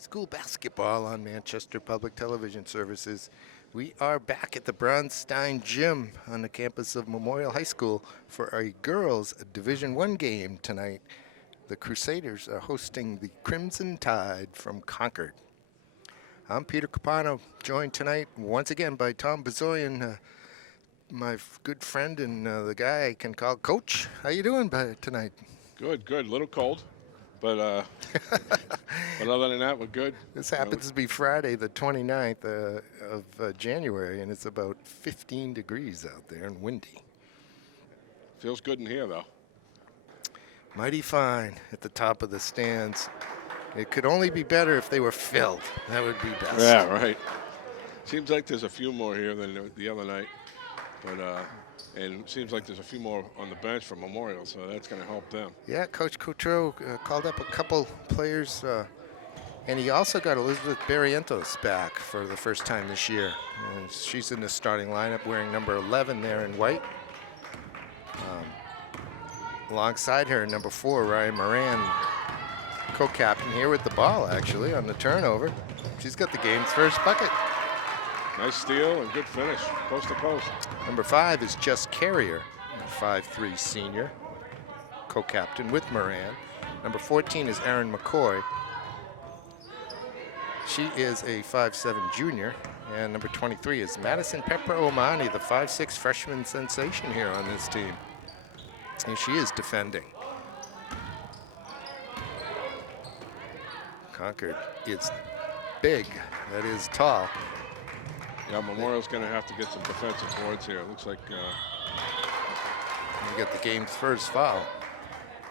School basketball on Manchester Public Television Services. We are back at the Bronstein Gym on the campus of Memorial High School for a girls' Division I game tonight. The Crusaders are hosting the Crimson Tide from Concord. I'm Peter Capano, joined tonight once again by Tom Bezoyan, my good friend and the guy I can call Coach. How you doing tonight? Good. A little cold, but but other than that, we're good. This happens to be Friday, the 29th of January, and it's about 15 degrees out there and windy. Feels good in here, though. Mighty fine at the top of the stands. It could only be better if they were filled. That would be best. Yeah, right. Seems like there's a few more here than the other night, but and it seems like there's a few more on the bench for Memorial, so that's going to help them. Yeah, Coach Coutreau called up a couple players, and he also got Elizabeth Barrientos back for the first time this year. And she's in the starting lineup wearing number 11 there in white. Alongside her, number 4, Ryan Moran, co-captain here with the ball, actually, on the turnover. She's got the game's first bucket. Nice steal and good finish, post to post. Number 5 is Jess Carrier, a 5'3" senior, co-captain with Moran. Number 14 is Erin McCoy. She is a 5'7" junior. And number 23 is Madison Pepper Omani, the 5'6" freshman sensation here on this team. And she is defending. Concord is big, that is tall. Yeah, Memorial's going to have to get some defensive boards here. It looks like You get the game's first foul.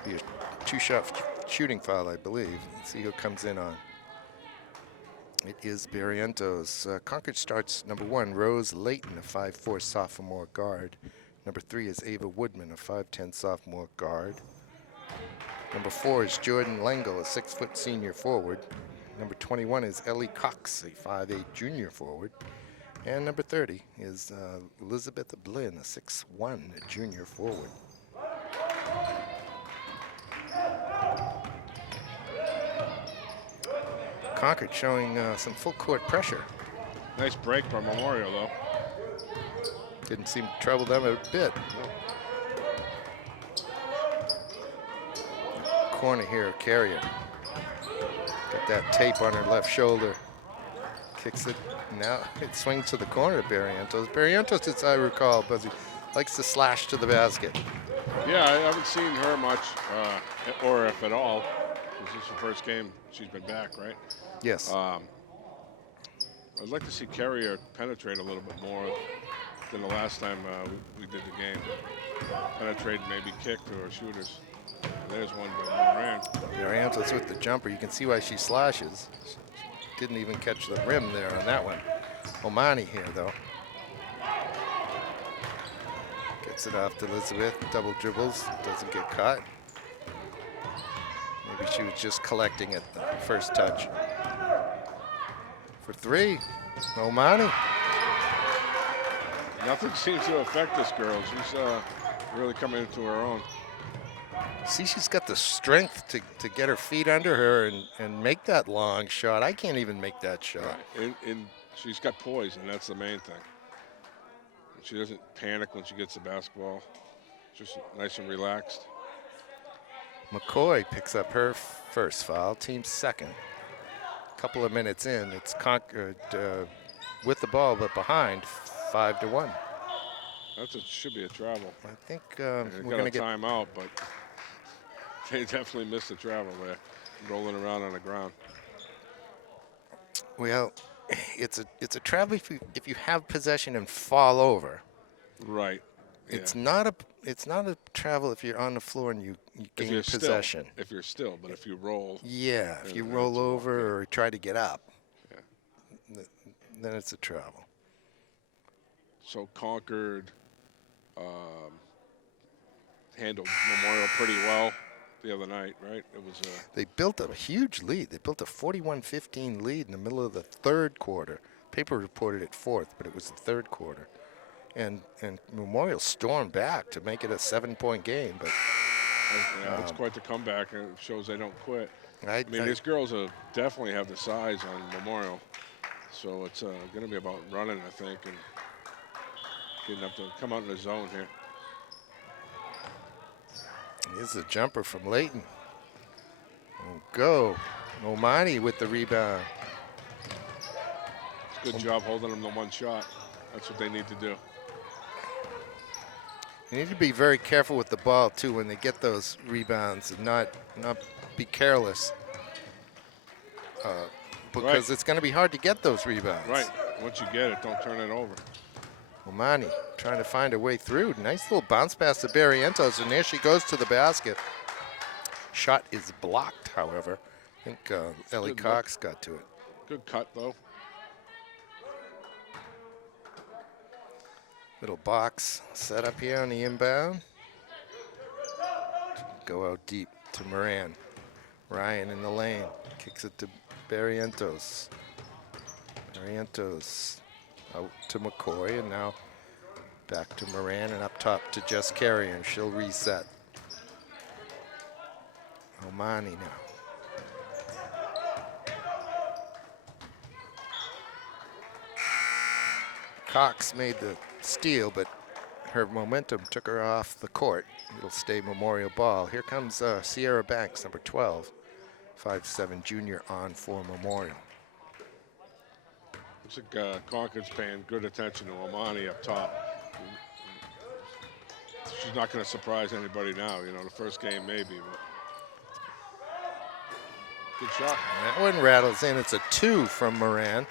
Be a two-shot shooting foul, I believe. Let's see who comes in on. It is Barrientos. Concord starts number 1, Rose Layton, a 5'4" sophomore guard. Number 3 is Ava Woodman, a 5'10" sophomore guard. Number 4 is Jordan Lengel, a 6' senior forward. Number 21 is Ellie Cox, a 5'8" junior forward. And number 30 is Elizabeth Blinn, a 6'1" junior forward. Concord showing some full court pressure. nice break by Memorial, though. Didn't seem to trouble them a bit. Corner here, Carrier. Got that tape on her left shoulder. Kicks it. Now it swings to the corner to Barrientos. Barrientos, as I recall, Buzzy, likes to slash to the basket. Yeah, I haven't seen her much, or if at all. This is her first game she's been back, right? Yes. I'd like to see Carrier penetrate a little bit more than the last time we did the game. Penetrate, maybe kick to our shooters. There's one by Moran. Barrientos with the jumper. You can see why she slashes. She didn't even catch the rim there on that one. Omani here, though. Gets it off to Elizabeth. Double dribbles. Doesn't get caught. Maybe she was just collecting it the first touch. For 3, Omani. Nothing seems to affect this girl. She's really coming into her own. See, she's got the strength to get her feet under her and make that long shot. I can't even make that shot. And she's got poise, and that's the main thing. She doesn't panic when she gets the basketball. Just nice and relaxed. McCoy picks up her first foul, team's second. Couple of minutes in, it's Concord with the ball, but behind 5-1. Should be a travel. I think We're we're going to get timeout, but they definitely missed the travel there, rolling around on the ground. Well, it's a travel if you have possession and fall over. Right. It's not a travel if you're on the floor and you gain possession. If you're still, but if you roll. Yeah, if you roll over or try to get up, then it's a travel. So Concord handled Memorial pretty well the other night, right? It was. They built a huge lead. They built a 41-15 lead in the middle of the third quarter. Paper reported it fourth, but it was the third quarter. And Memorial stormed back to make it a 7-point game, but Yeah, that's quite the comeback, and it shows they don't quit. I I mean, these girls definitely have the size on Memorial, so it's going to be about running, I think, and getting up to come out in the zone here. Here's a jumper from Layton. Oh, go. Omani with the rebound. It's a good job holding them to one shot. That's what they need to do. You need to be very careful with the ball, too, when they get those rebounds and not be careless. Because it's going to be hard to get those rebounds. Right. Once you get it, don't turn it over. Omani trying to find a way through. Nice little bounce pass to Barrientos, and there she goes to the basket. Shot is blocked, however. I think Ellie Cox got to it. Good cut, though. Little box set up here on the inbound. Go out deep to Moran. Ryan in the lane. Kicks it to Barrientos. Barrientos out to McCoy, and now back to Moran, and up top to Jess Carey, and she'll reset. Omani now. Cox made the steal, but her momentum took her off the court. It'll stay Memorial ball. Here comes Sierra Banks, number 12, 5'7" junior on for Memorial. Looks like Concord's paying good attention to Omani up top. She's not going to surprise anybody now. You know, the first game maybe, but good shot. That one rattles in. It's a 2 from Moran.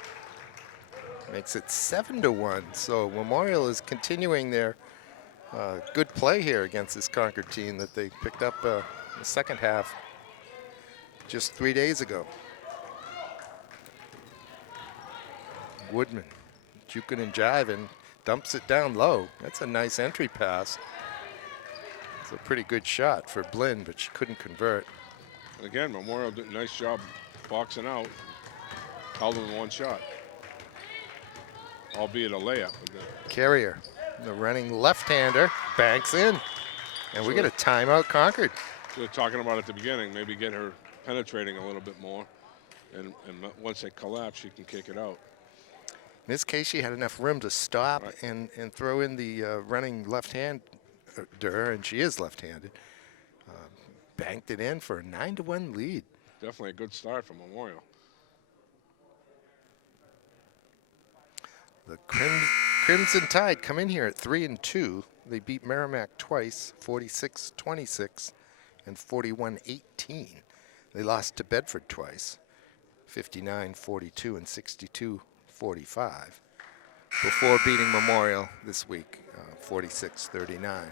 Makes it 7-1. So Memorial is continuing their good play here against this Concord team that they picked up the second half just 3 days ago. Woodman, juking and jiving, dumps it down low. That's a nice entry pass. It's a pretty good shot for Blinn, but she couldn't convert. And again, Memorial did a nice job boxing out, held them in one shot, albeit a layup. Carrier, the running left-hander, banks in. And we get a timeout, Concord. We were talking about at the beginning, maybe get her penetrating a little bit more. And once they collapse, she can kick it out. In this case, she had enough room to stop and throw in the running left-hander, and she is left-handed. Banked it in for a 9-1 lead. Definitely a good start for Memorial. The Crimson Tide come in here at 3-2. They beat Merrimack twice, 46-26 and 41-18. They lost to Bedford twice, 59-42 and 62-45, before beating Memorial this week, 46-39.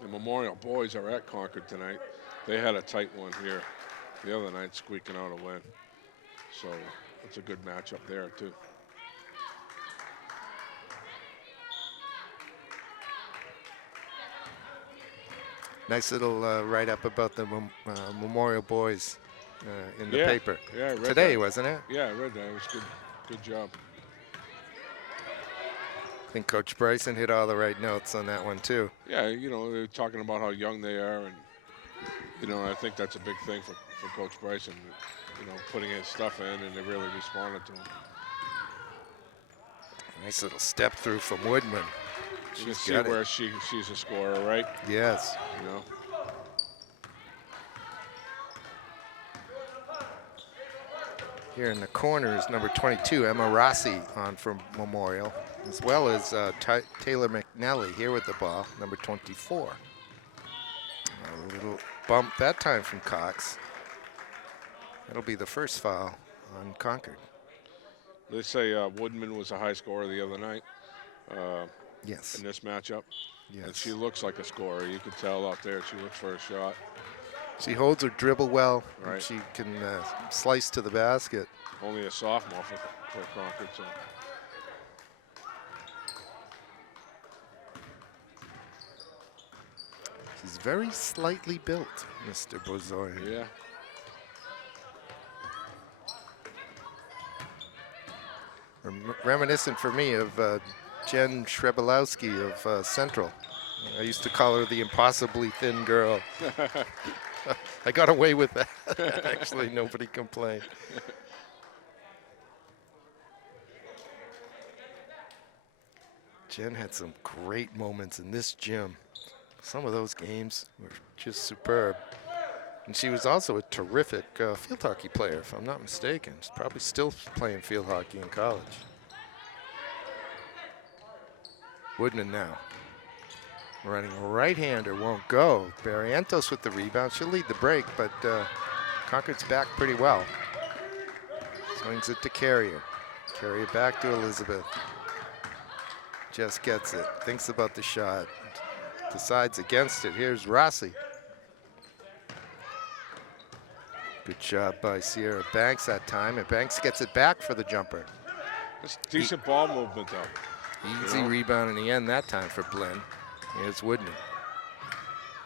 The Memorial boys are at Concord tonight. They had a tight one here the other night, squeaking out a win. So it's a good matchup there, too. Nice little write-up about the Memorial boys in the paper. Yeah, I read today, that. wasn't it? Yeah, I read that. It was good. Good job. I think Coach Bryson hit all the right notes on that one, too. Yeah, you know, they're talking about how young they are, and, you know, I think that's a big thing for Coach Bryson, you know, putting his stuff in, and they really responded to him. Nice little step through from Woodman. You can see where she's a scorer, right? Yes. You know. Here in the corner is number 22, Emma Rossi, on from Memorial, as well as Taylor McNally here with the ball, number 24. A little bump that time from Cox. That'll be the first foul on Concord. They say Woodman was a high scorer the other night. Yes. In this matchup. Yes. And she looks like a scorer. You can tell out there she looks for a shot. She holds her dribble well. Right. And she can slice to the basket. Only a sophomore for Concord. So. She's very slightly built, Mr. Bozoyan. Yeah. Reminiscent for me of Jen Shrebelowski of Central. I used to call her the impossibly thin girl. I got away with that. Actually, nobody complained. Jen had some great moments in this gym. Some of those games were just superb. And she was also a terrific field hockey player, if I'm not mistaken. She's probably still playing field hockey in college. Woodman now. Running right-hander, won't go. Barrientos with the rebound. She'll lead the break, but Concord's back pretty well. Swings it to Carrier. Carrier back to Elizabeth. Just gets it. Thinks about the shot. Decides against it. Here's Rossi. Good job by Sierra Banks that time, and Banks gets it back for the jumper. It's decent ball movement, though. Easy rebound in the end that time for Blinn. Here's Woodman.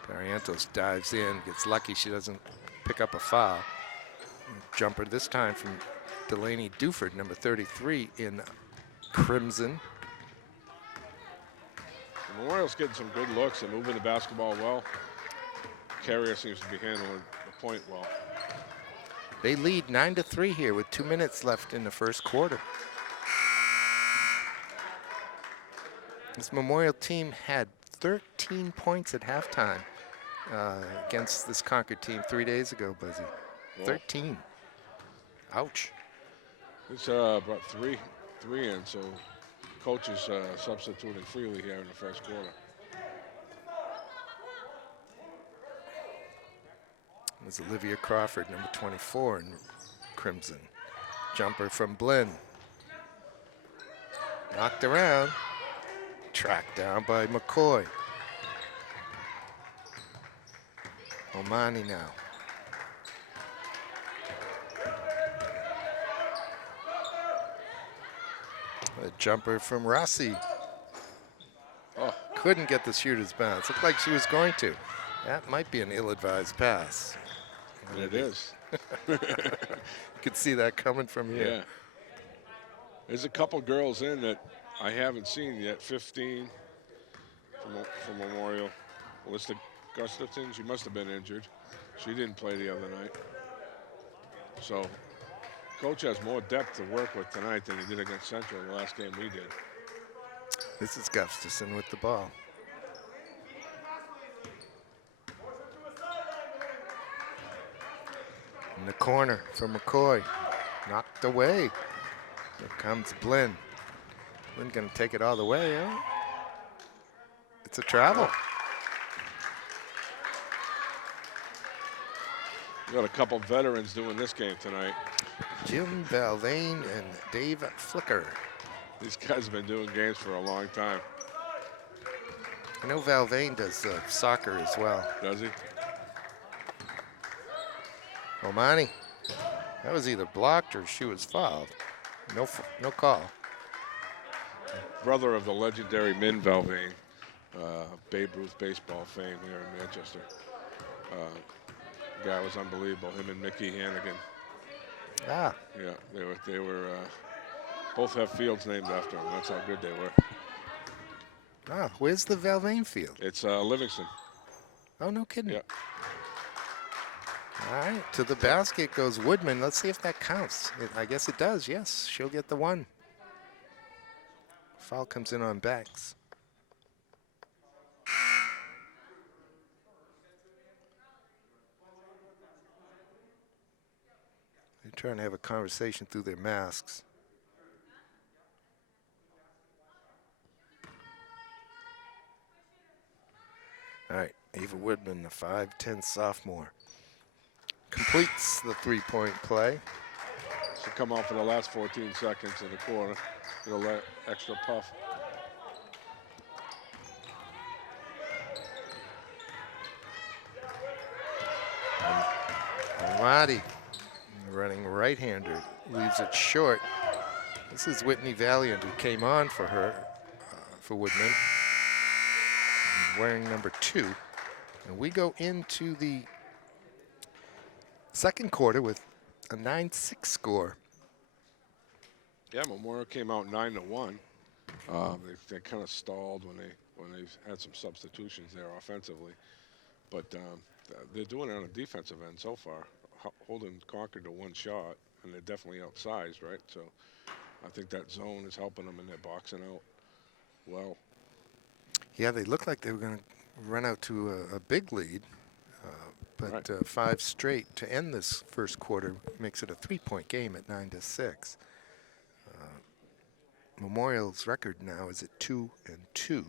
Barrientos dives in, gets lucky she doesn't pick up a foul. Jumper this time from Delaney Duford, number 33 in crimson. Memorial's getting some good looks and moving the basketball well. Carrier seems to be handling the point well. They lead 9-3 here with 2 minutes left in the first quarter. This Memorial team had 13 points at halftime against this Concord team 3 days ago, Buzzy. Whoa. 13. Ouch. It's brought three in, so coach is substituting freely here in the first quarter. There's Olivia Crawford, number 24 in crimson. Jumper from Blinn. Knocked around. Tracked down by McCoy. Omani now. A jumper from Rossi. Oh, Couldn't get the shooter's bounce. Looked like she was going to. That might be an ill-advised pass. and it is. You could see that coming from here. Yeah. There's a couple girls in that I haven't seen yet. 15 from Memorial. Melissa Gustafson, she must have been injured. She didn't play the other night. So coach has more depth to work with tonight than he did against Central in the last game we did. This is Gustafson with the ball. In the corner for McCoy. Knocked away. Here comes Blinn. Blinn gonna take it all the way, huh? It's a travel. We got a couple veterans doing this game tonight. Jim Valvain and Dave Flicker. These guys have been doing games for a long time. I know Valvain does soccer as well. Does he? Omani. That was either blocked or she was fouled. No call. Brother of the legendary Min Valvain, Babe Ruth baseball fame here in Manchester. Guy was unbelievable. Him and Mickey Hannigan. Ah, Yeah, they were both have fields named after them. That's how good they were. where's the Valvain field? It's Livingston. Oh, no kidding. Yeah. All right, to the basket goes Woodman. Let's see if that counts. I guess it does, yes. She'll get the one. Foul comes in on Banks. They're trying to have a conversation through their masks. All right, Ava Woodman, the 5'10" sophomore, completes the three-point play. She'll come out for the last 14 seconds of the quarter. It'll let extra puff. Almighty running right-hander, leaves it short. This is Whitney Valiant who came on for her, for Woodman, wearing number 2. And we go into the second quarter with a 9-6 score. Yeah, Memorial came out 9-1. They kind of stalled when they when they've had some substitutions there offensively. But they're doing it on the defensive end so far, holding Concord to one shot, and they're definitely outsized, right? So I think that zone is helping them, and they're boxing out well. Yeah, they looked like they were going to run out to a big lead, but Right. 5 straight to end this first quarter makes it a 3-point game at 9-6. Memorial's record now is at 2-2,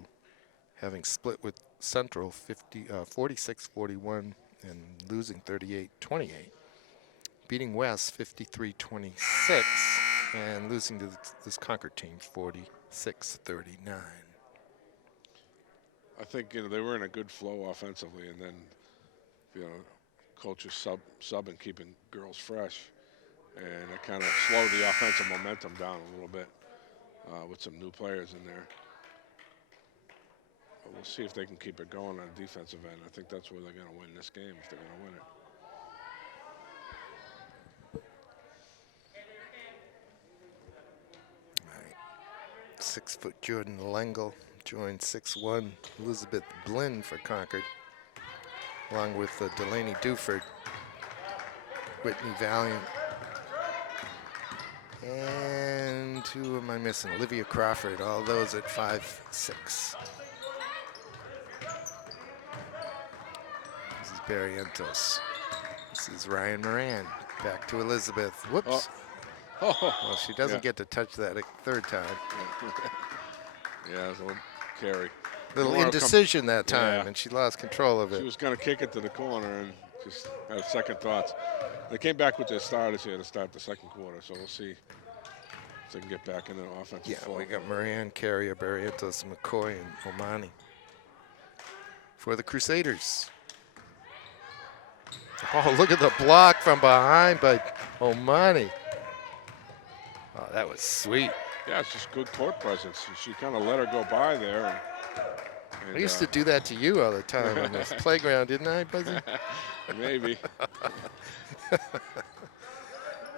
having split with Central 46-41 and losing 38-28, beating West 53-26 and losing to this Concord team 46-39. I think they were in a good flow offensively, and then coaches subbing, keeping girls fresh, and it kind of slowed the offensive momentum down a little bit with some new players in there. But we'll see if they can keep it going on the defensive end. I think that's where they're going to win this game if they're going to win it. All right. 6-foot Jordan Lengel joined 6'1" Elizabeth Blinn for Concord, along with Delaney Duford, Whitney Valiant, and who am I missing? Olivia Crawford, all those at 5'6". This is Barrientos. This is Ryan Moran. Back to Elizabeth. Whoops. Oh. Well, she doesn't get to touch that a third time. Yeah, it was a little carry. Little indecision that time, and she lost control of it. She was going to kick it to the corner and just had second thoughts. They came back with their starters here to start the second quarter, so we'll see if they can get back in the offensive flow. We got Moran, Carrier, Barrientos, McCoy, and Omani for the Crusaders. Oh, look at the block from behind by Omani. Oh, that was sweet. Yeah, it's just good court presence. She kind of let her go by there. And I used to do that to you all the time on this playground, didn't I, Buzzy? Maybe.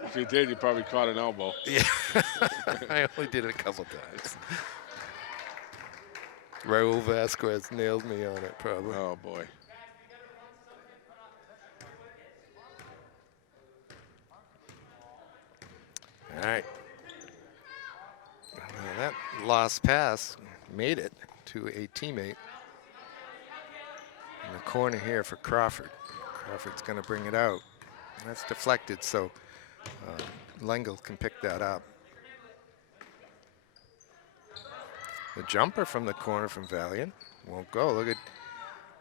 If you did, you probably caught an elbow. Yeah. I only did it a couple times. Raul Vasquez nailed me on it, probably. Oh, boy. All right. Well, that lost pass made it to a teammate. In the corner here for Crawford. Crawford's going to bring it out. That's deflected, so Lengel can pick that up. The jumper from the corner from Valiant won't go. Look at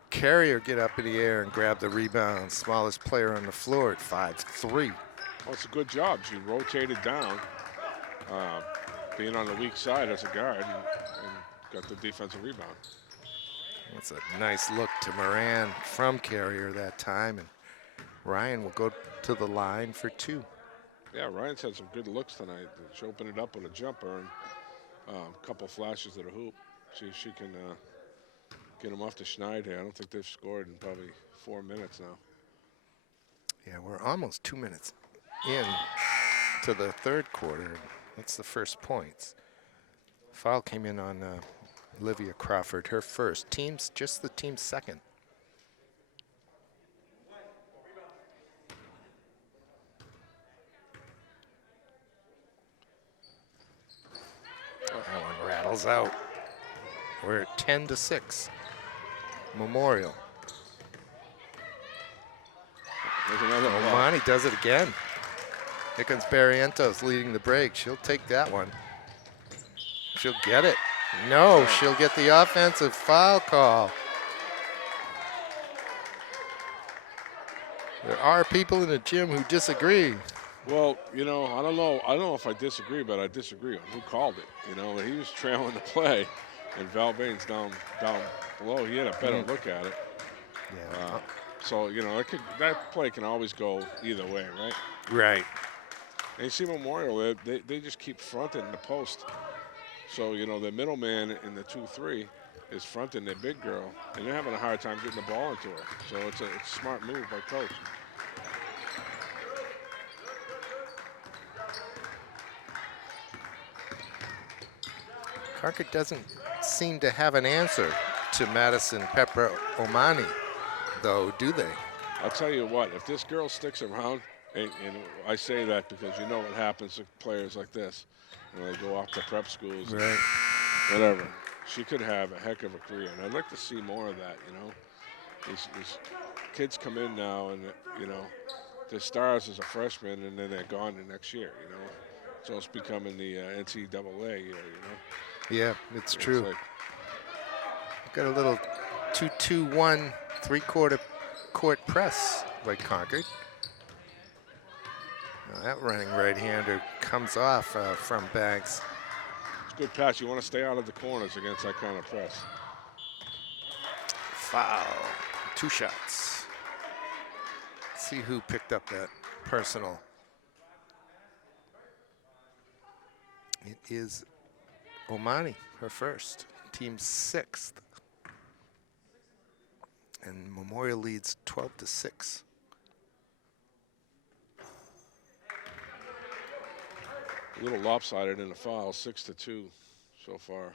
Carrier get up in the air and grab the rebound. Smallest player on the floor at 5'3". Well, it's a good job. She rotated down, being on the weak side as a guard, and got the defensive rebound. That's a nice look to Moran from Carrier that time, and Ryan will go to the line for 2. Yeah, Ryan's had some good looks tonight. She opened it up with a jumper and a couple flashes at a hoop. See if she can get him off to Schneid here. I don't think they've scored in probably 4 minutes now. Yeah, we're almost 2 minutes in to the third quarter. That's the first points. Foul came in on Olivia Crawford, her first. Just the team's second. That one rattles out. We're at 10-6. Memorial. There's another one. Omani does it again. Here comes Barrientos leading the break. She'll take that one. She'll get it. No, she'll get the offensive foul call. There are people in the gym who disagree. Well, I don't know if I disagree, but I disagree on who called it. He was trailing the play, and Valvain's down below. He had a better look at it. Yeah. So, that play can always go either way, right? Right. And you see Memorial, they just keep fronting the post. So, the middleman in the 2-3 is fronting their big girl, and they're having a hard time getting the ball into her. So it's a smart move by coach. Concord doesn't seem to have an answer to Madison Pepper Omani, though, do they? I'll tell you what, if this girl sticks around, and I say that because you know what happens to players like this when they go off to prep schools, and Right. whatever. She could have a heck of a career, and I'd like to see more of that. You know, these kids come in now, and you know, they're stars as a freshman, and then they're gone the next year. You know, it's almost becoming the NCAA year. You know, Yeah, it's true. like, Got a little 2-2-1 3/4 court press by Concord. Now that running right-hander comes off from Banks. it's a good pass. You want to stay out of the corners against that kind of press. Foul. 2 shots. Let's see who picked up that personal. It is Omani, her first. Team 6th. And Memorial leads 12-6. A little lopsided in the foul, 6-2 so far.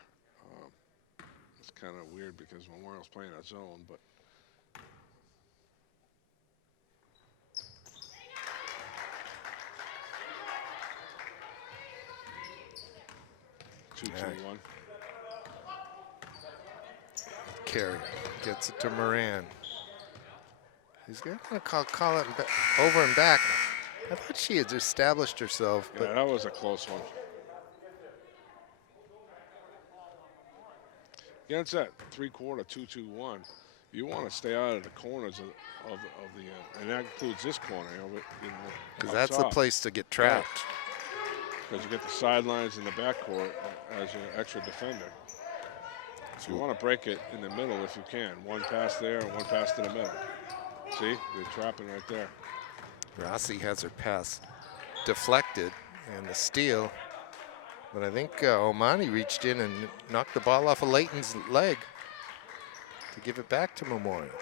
It's kind of weird because Memorial's playing a zone, but 2-2-1. Carey gets it to Moran. He's going to call it over and back. I thought she had established herself, but Yeah, that was a close one. Against that 3/4 2-2-1, you want to stay out of the corners of the and that includes this corner, you know, because that's the place to get trapped. Because you get the sidelines in the backcourt as an extra defender. So you want to break it in the middle if you can. One pass there and one pass to the middle. See, they're trapping right there. Rossi has her pass deflected and the steal. But I think Omani reached in and knocked the ball off of Layton's leg to give it back to Memorial.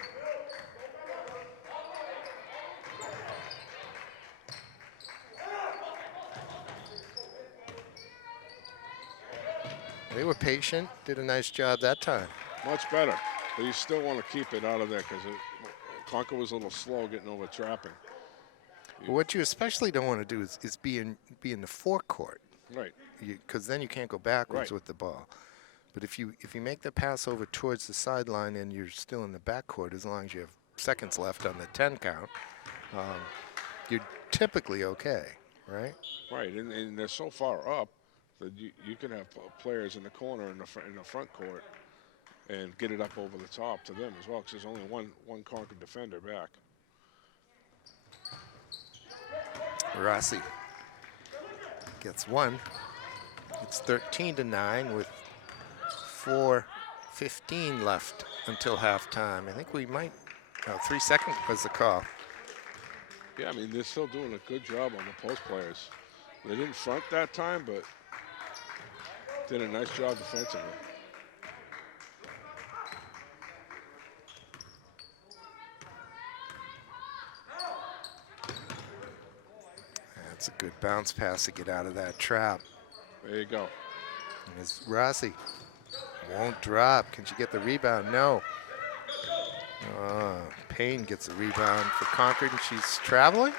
They were patient, did a nice job that time. Much better, but you still want to keep it out of there because Concord was a little slow getting over trapping. But what you especially don't want to do is be in the forecourt. Right. Because then you can't go backwards Right. with the ball. But if you make the pass over towards the sideline and you're still in the backcourt, as long as you have seconds left on the 10 count, you're typically okay, right? Right, and they're so far up that you can have players in the corner in the front court and get it up over the top to them as well, because there's only one Concord defender back. Rossi gets one. It's 13-9 with 4:15 left until halftime. I think we might. 3 seconds was the call. Yeah, I mean, they're still doing a good job on the post players. They didn't front that time, but did a nice job defensively. That's a good bounce pass to get out of that trap. There you go. And it's Rossi. Won't drop. Can she get the rebound? No. Payne gets a rebound for Concord, and she's traveling?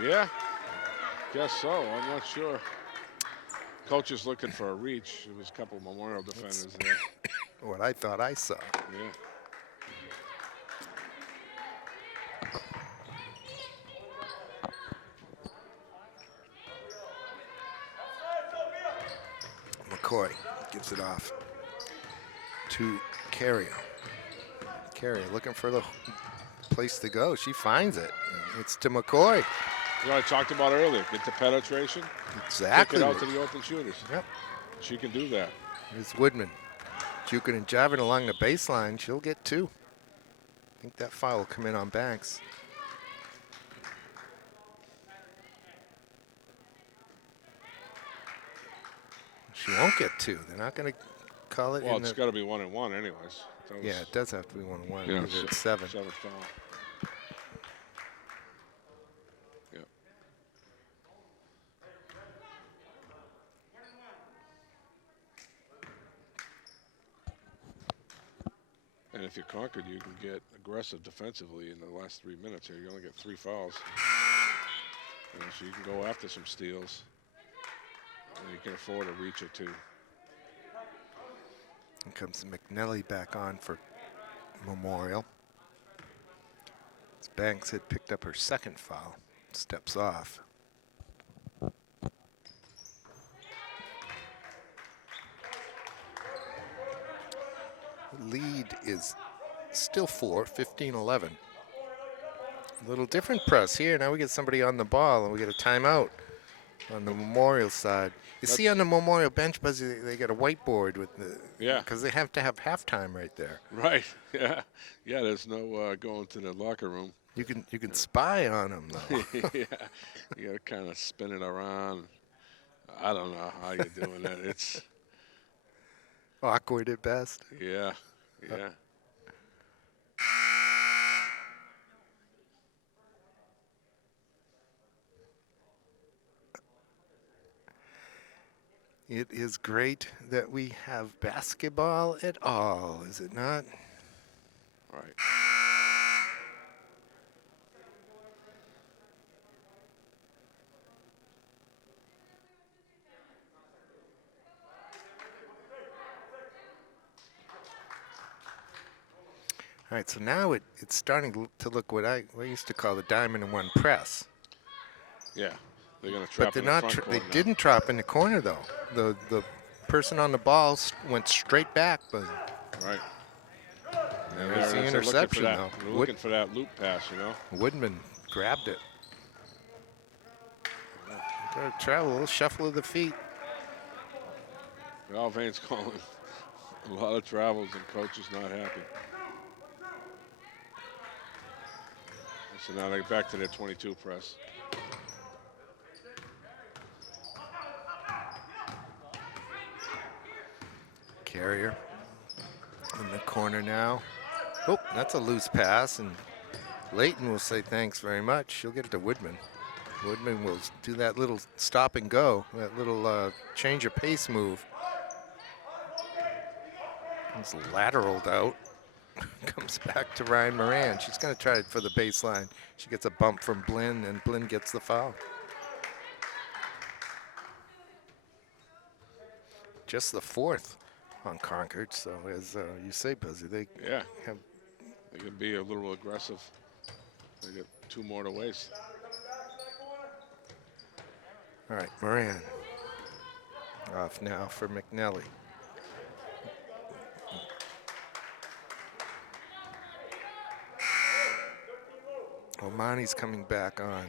Yeah, guess so. I'm not sure. Coach is looking for a reach. There was a couple of Memorial defenders there. What I thought I saw. Yeah. McCoy gives it off to Carrier. Carrier looking for the place to go. She finds it. It's to McCoy. What I talked about earlier. Get the penetration. Exactly. Kick it out to the open shooters. Yep. She can do that. Here's Woodman. Juking and jiving along the baseline. She'll get 2. I think that foul will come in on Banks. She won't get 2. They're not going to call it. Well, it's got to be 1-1 anyways. Yeah, it does have to be 1-1. Yeah, Because it's 7. 7th foul. Yeah. And if you're Concord, you can get aggressive defensively in the last 3 minutes here. You only get 3 fouls. So you can go after some steals. And you can afford a reach or two. Here comes McNelly back on for Memorial. As Banks had picked up her second foul. Steps off. Lead is still 15-11. A little different press here. Now we get somebody on the ball and we get a timeout on the Memorial side. You see on the Memorial bench, Buzzy, they got a whiteboard with the, because they have to have halftime right there. Right. Yeah. Yeah. There's no going to the locker room. You can spy on them though. Yeah. You got to kind of spin it around. I don't know how you're doing that. It's awkward at best. Yeah. Yeah. It is great that we have basketball at all, is it not? Right. All right, so now it's starting to look what I used to call the diamond in one press. Yeah, they're going to trap. But they're in the not. front They court now. didn't drop in the corner though. The person on the ball went straight back, but Right. there's the interception though. We're looking for that loop pass, you know. Woodman grabbed it. Gotta travel, a little shuffle of the feet. Alvain's calling a lot of travels, and coach is not happy. So now they're back to their 22 press. Carrier in the corner now. Oh, that's a loose pass, and Layton will say thanks very much. She'll get it to Woodman. Woodman will do that little stop and go, that little change of pace move. He's lateraled out. Comes back to Ryan Moran. She's going to try it for the baseline. She gets a bump from Blinn, and Blinn gets the foul. Just the fourth on Concord. So as you say, Buzzy, they have. They can be a little aggressive. They get 2 more to waste. All right, Moran off now for McNelly. Omani's coming back on.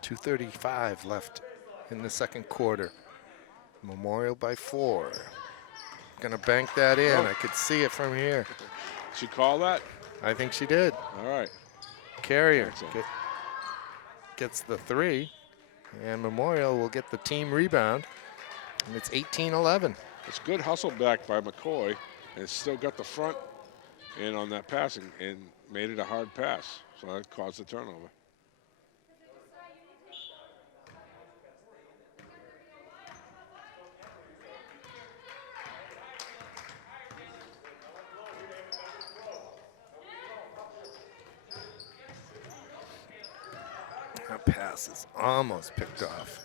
.235 left in the second quarter. Memorial by 4. Gonna bank that in. I could see it from here. She call that? I think she did. All right. Carrier gets the 3, and Memorial will get the team rebound, and it's 18-11. It's good hustle back by McCoy, and still got the front in on that passing and made it a hard pass, so that caused the turnover. That pass is almost picked off.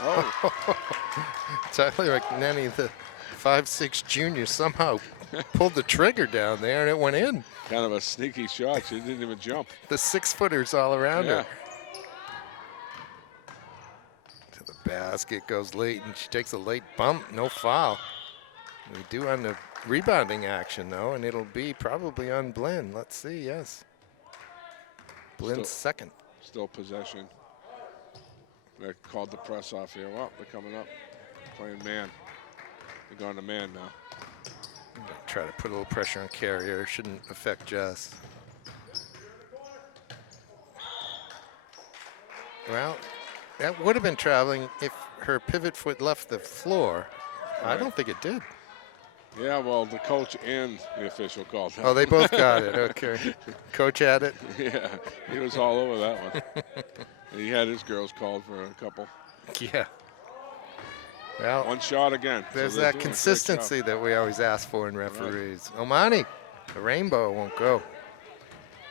Oh. Tyler McNenny, the 5'6" junior, somehow pulled the trigger down there, and it went in. Kind of a sneaky shot. She didn't even jump. The 6-footers all around her. To the basket goes Layton. She takes a late bump, no foul. We do on the rebounding action, though, and it'll be probably on Blinn. Let's see, yes. Blinn's second. Still possession. They called the press off here. Well, they're coming up, playing man. They're going to man now. Try to put a little pressure on Carrier. Shouldn't affect Jess. Well, that would have been traveling if her pivot foot left the floor. Right. I don't think it did. Yeah, well, the coach and the official called that. Oh, they both got it. Okay. Coach had it. Yeah, he was all over that one. And he had his girls called for a couple. Yeah. Well, One shot again. there's so they're that doing a great consistency job. that we always ask for in referees. Omani, the rainbow won't go.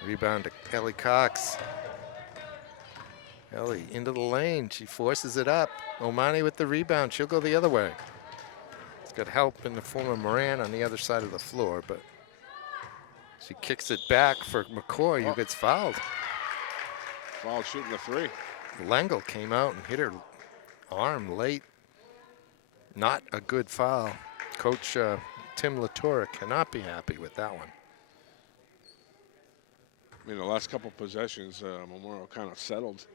Rebound to Ellie Cox. Ellie into the lane. She forces it up. Omani with the rebound. She'll go the other way. It's got help in the form of Moran on the other side of the floor, but she kicks it back for McCoy, who gets fouled. Foul shooting the three. Lengel came out and hit her arm late. Not a good foul. Coach Tim Latour cannot be happy with that one. I mean, the last couple possessions, Memorial kind of settled.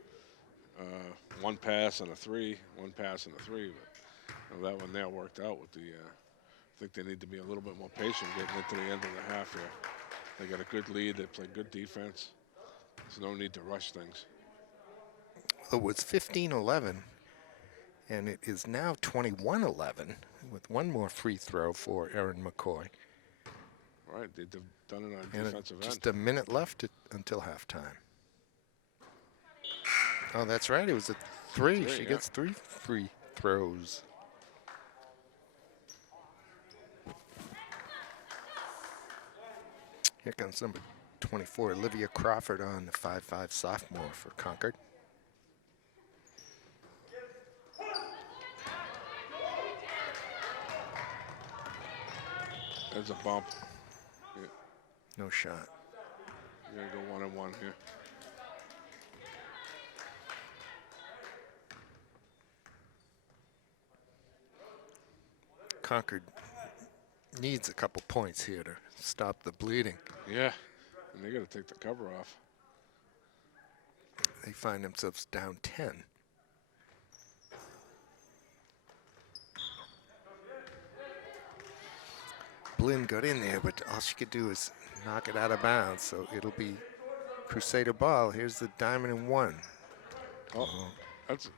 One pass and a three, one pass and a three. But you know, that one there worked out with the. I think they need to be a little bit more patient getting into the end of the half here. They got a good lead. They play good defense. There's no need to rush things. It was 15-11, and it is now 21-11 with one more free throw for Erin McCoy. All right, they've done it on And defensive end. just a minute left until halftime. Oh, that's right. It was a three. She gets 3 free throws. Here comes number 24, Olivia Crawford, on the 5'5" sophomore for Concord. There's a bump. Yeah. No shot. You're going to go 1-on-1 here. Concord needs a couple points here to stop the bleeding. Yeah, and they got to take the cover off. They find themselves down 10. Blinn got in there, but all she could do is knock it out of bounds, so it'll be Crusader ball. Here's the diamond and one. Oh, that's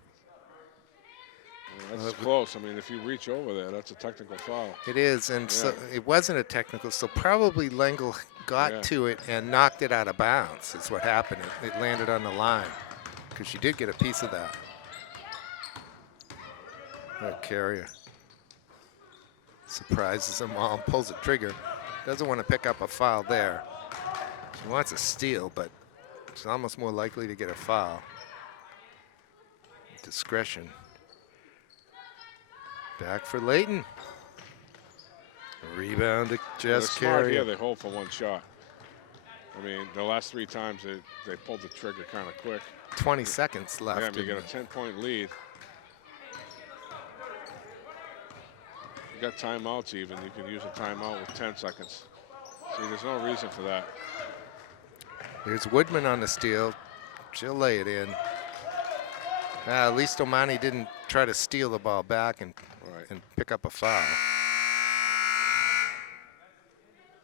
close. I mean, if you reach over there, that's a technical foul. It is, and so it wasn't a technical, so probably Lengel got to it and knocked it out of bounds is what happened. It landed on the line, because she did get a piece of that. That carrier surprises them all, pulls the trigger. Doesn't want to pick up a foul there. She wants a steal, but she's almost more likely to get a foul. Discretion. Back for Layton. Rebound to Jess Carrier. Here they hold for one shot. I mean, the last 3 times they pulled the trigger kind of quick. 20 seconds left. Yeah, I mean, you got a 10-point lead. You got timeouts even. You can use a timeout with 10 seconds. See, there's no reason for that. Here's Woodman on the steal. She'll lay it in. At least Omani didn't try to steal the ball back and pick up a foul.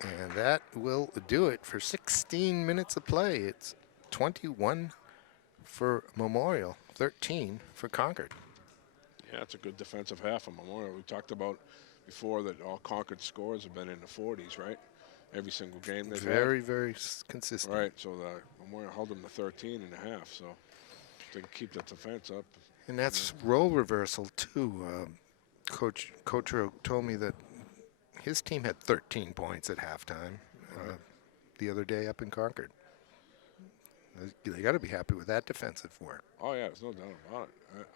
And that will do it for 16 minutes of play. It's 21 for Memorial, 13 for Concord. Yeah, it's a good defensive half of Memorial. We talked about before that all Concord scores have been in the 40s, right? Every single game they've had. Very consistent. Right, so the Memorial held them to 13 and a half, so they can keep the defense up. And that's role reversal, too. Coach told me that his team had 13 points at halftime the other day up in Concord. They got to be happy with that defensive work. Oh, yeah, there's no doubt about it.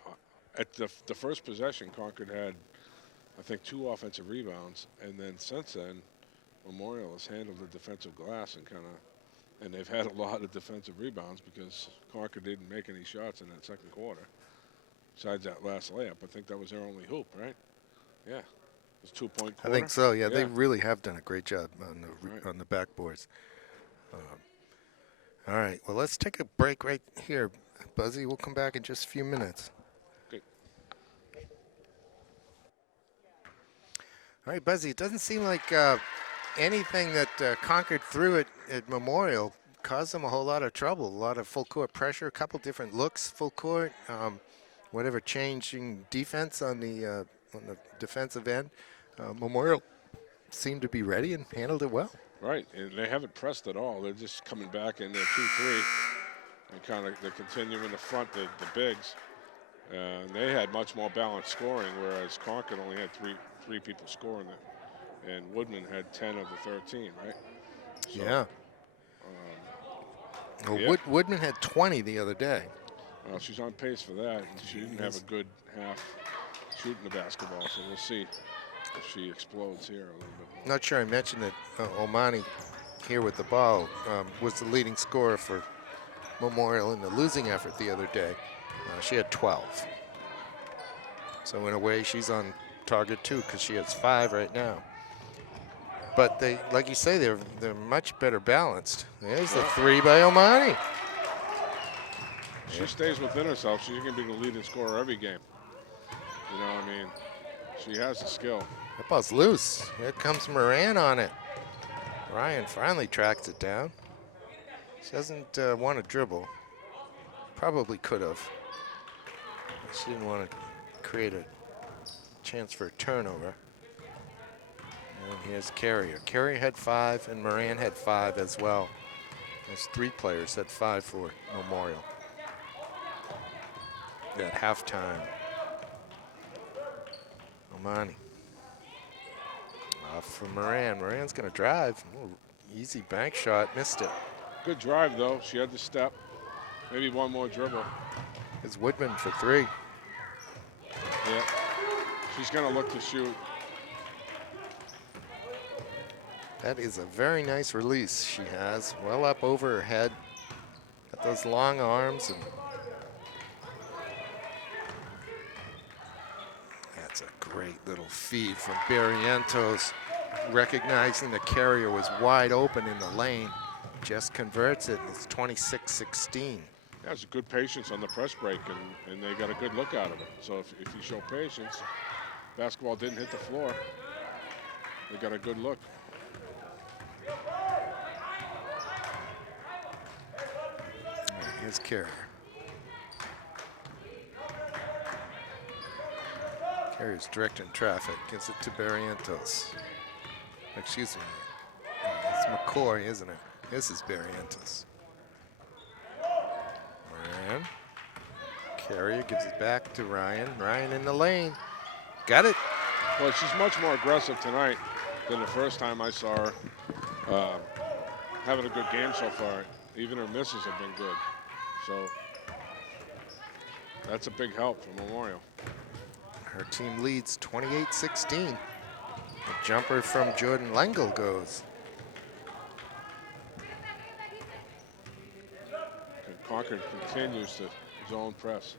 At the first possession, Concord had, I think, 2 offensive rebounds, and then since then, Memorial has handled the defensive glass and they've had a lot of defensive rebounds because Concord didn't make any shots in that second quarter. Besides that last layup, I think that was their only hoop, right? Yeah, it was 2-point quarter. I think so. Yeah, they really have done a great job on the backboards. All right, well, let's take a break right here, Buzzy. We'll come back in just a few minutes. Okay. All right, Buzzy. It doesn't seem like anything that Concord threw at Memorial caused them a whole lot of trouble. A lot of full court pressure, a couple different looks full court. Whatever changing defense on the defensive end. Memorial seemed to be ready and handled it well. Right, and they haven't pressed at all. They're just coming back in their 2-3 and kind of they're continuing to front the bigs. And they had much more balanced scoring, whereas Concord only had three people scoring it, and Woodman had 10 of the 13, right? So, Yeah. Well, yeah. Woodman had 20 the other day. Well, she's on pace for that. She didn't have a good half shooting the basketball, so we'll see if she explodes here a little bit more. Not sure I mentioned that Omani here with the ball was the leading scorer for Memorial in the losing effort the other day. She had 12. So in a way, she's on target too because she has 5 right now. But they, like you say, they're much better balanced. There's the 3 by Omani. She stays within herself. She can be the leading scorer every game. You know, I mean, she has the skill. That ball's loose. Here comes Moran on it. Ryan finally tracks it down. She doesn't want to dribble. Probably could have. She didn't want to create a chance for a turnover. And here's Carrier. Carrier had 5, and Moran had 5 as well. There's 3 players had 5 for Memorial. At halftime. Omani. Off for Moran. Moran's going to drive. Ooh, easy bank shot. Missed it. Good drive, though. She had the step. Maybe one more dribble. It's Woodman for 3. Yeah. She's going to look to shoot. That is a very nice release she has. Well up over her head. Got those long arms. And that's a great little feed from Barrientos. Recognizing the Carrier was wide open in the lane. Just converts it. It's 26-16. Yeah, it's a good patience on the press break, and they got a good look out of it. So if you show patience, basketball didn't hit the floor. They got a good look. All right, here's Carrier. Carrier's directing traffic. Gives it to Barrientos. Excuse me. It's McCoy, isn't it? This is Barrientos. Moran. Carrier gives it back to Ryan. Ryan in the lane. Got it. Well, she's much more aggressive tonight than the first time I saw her. Having a good game so far. Even her misses have been good. So that's a big help for Memorial. Her team leads 28-16. The jumper from Jordan Lengel goes. And Concord continues to zone press.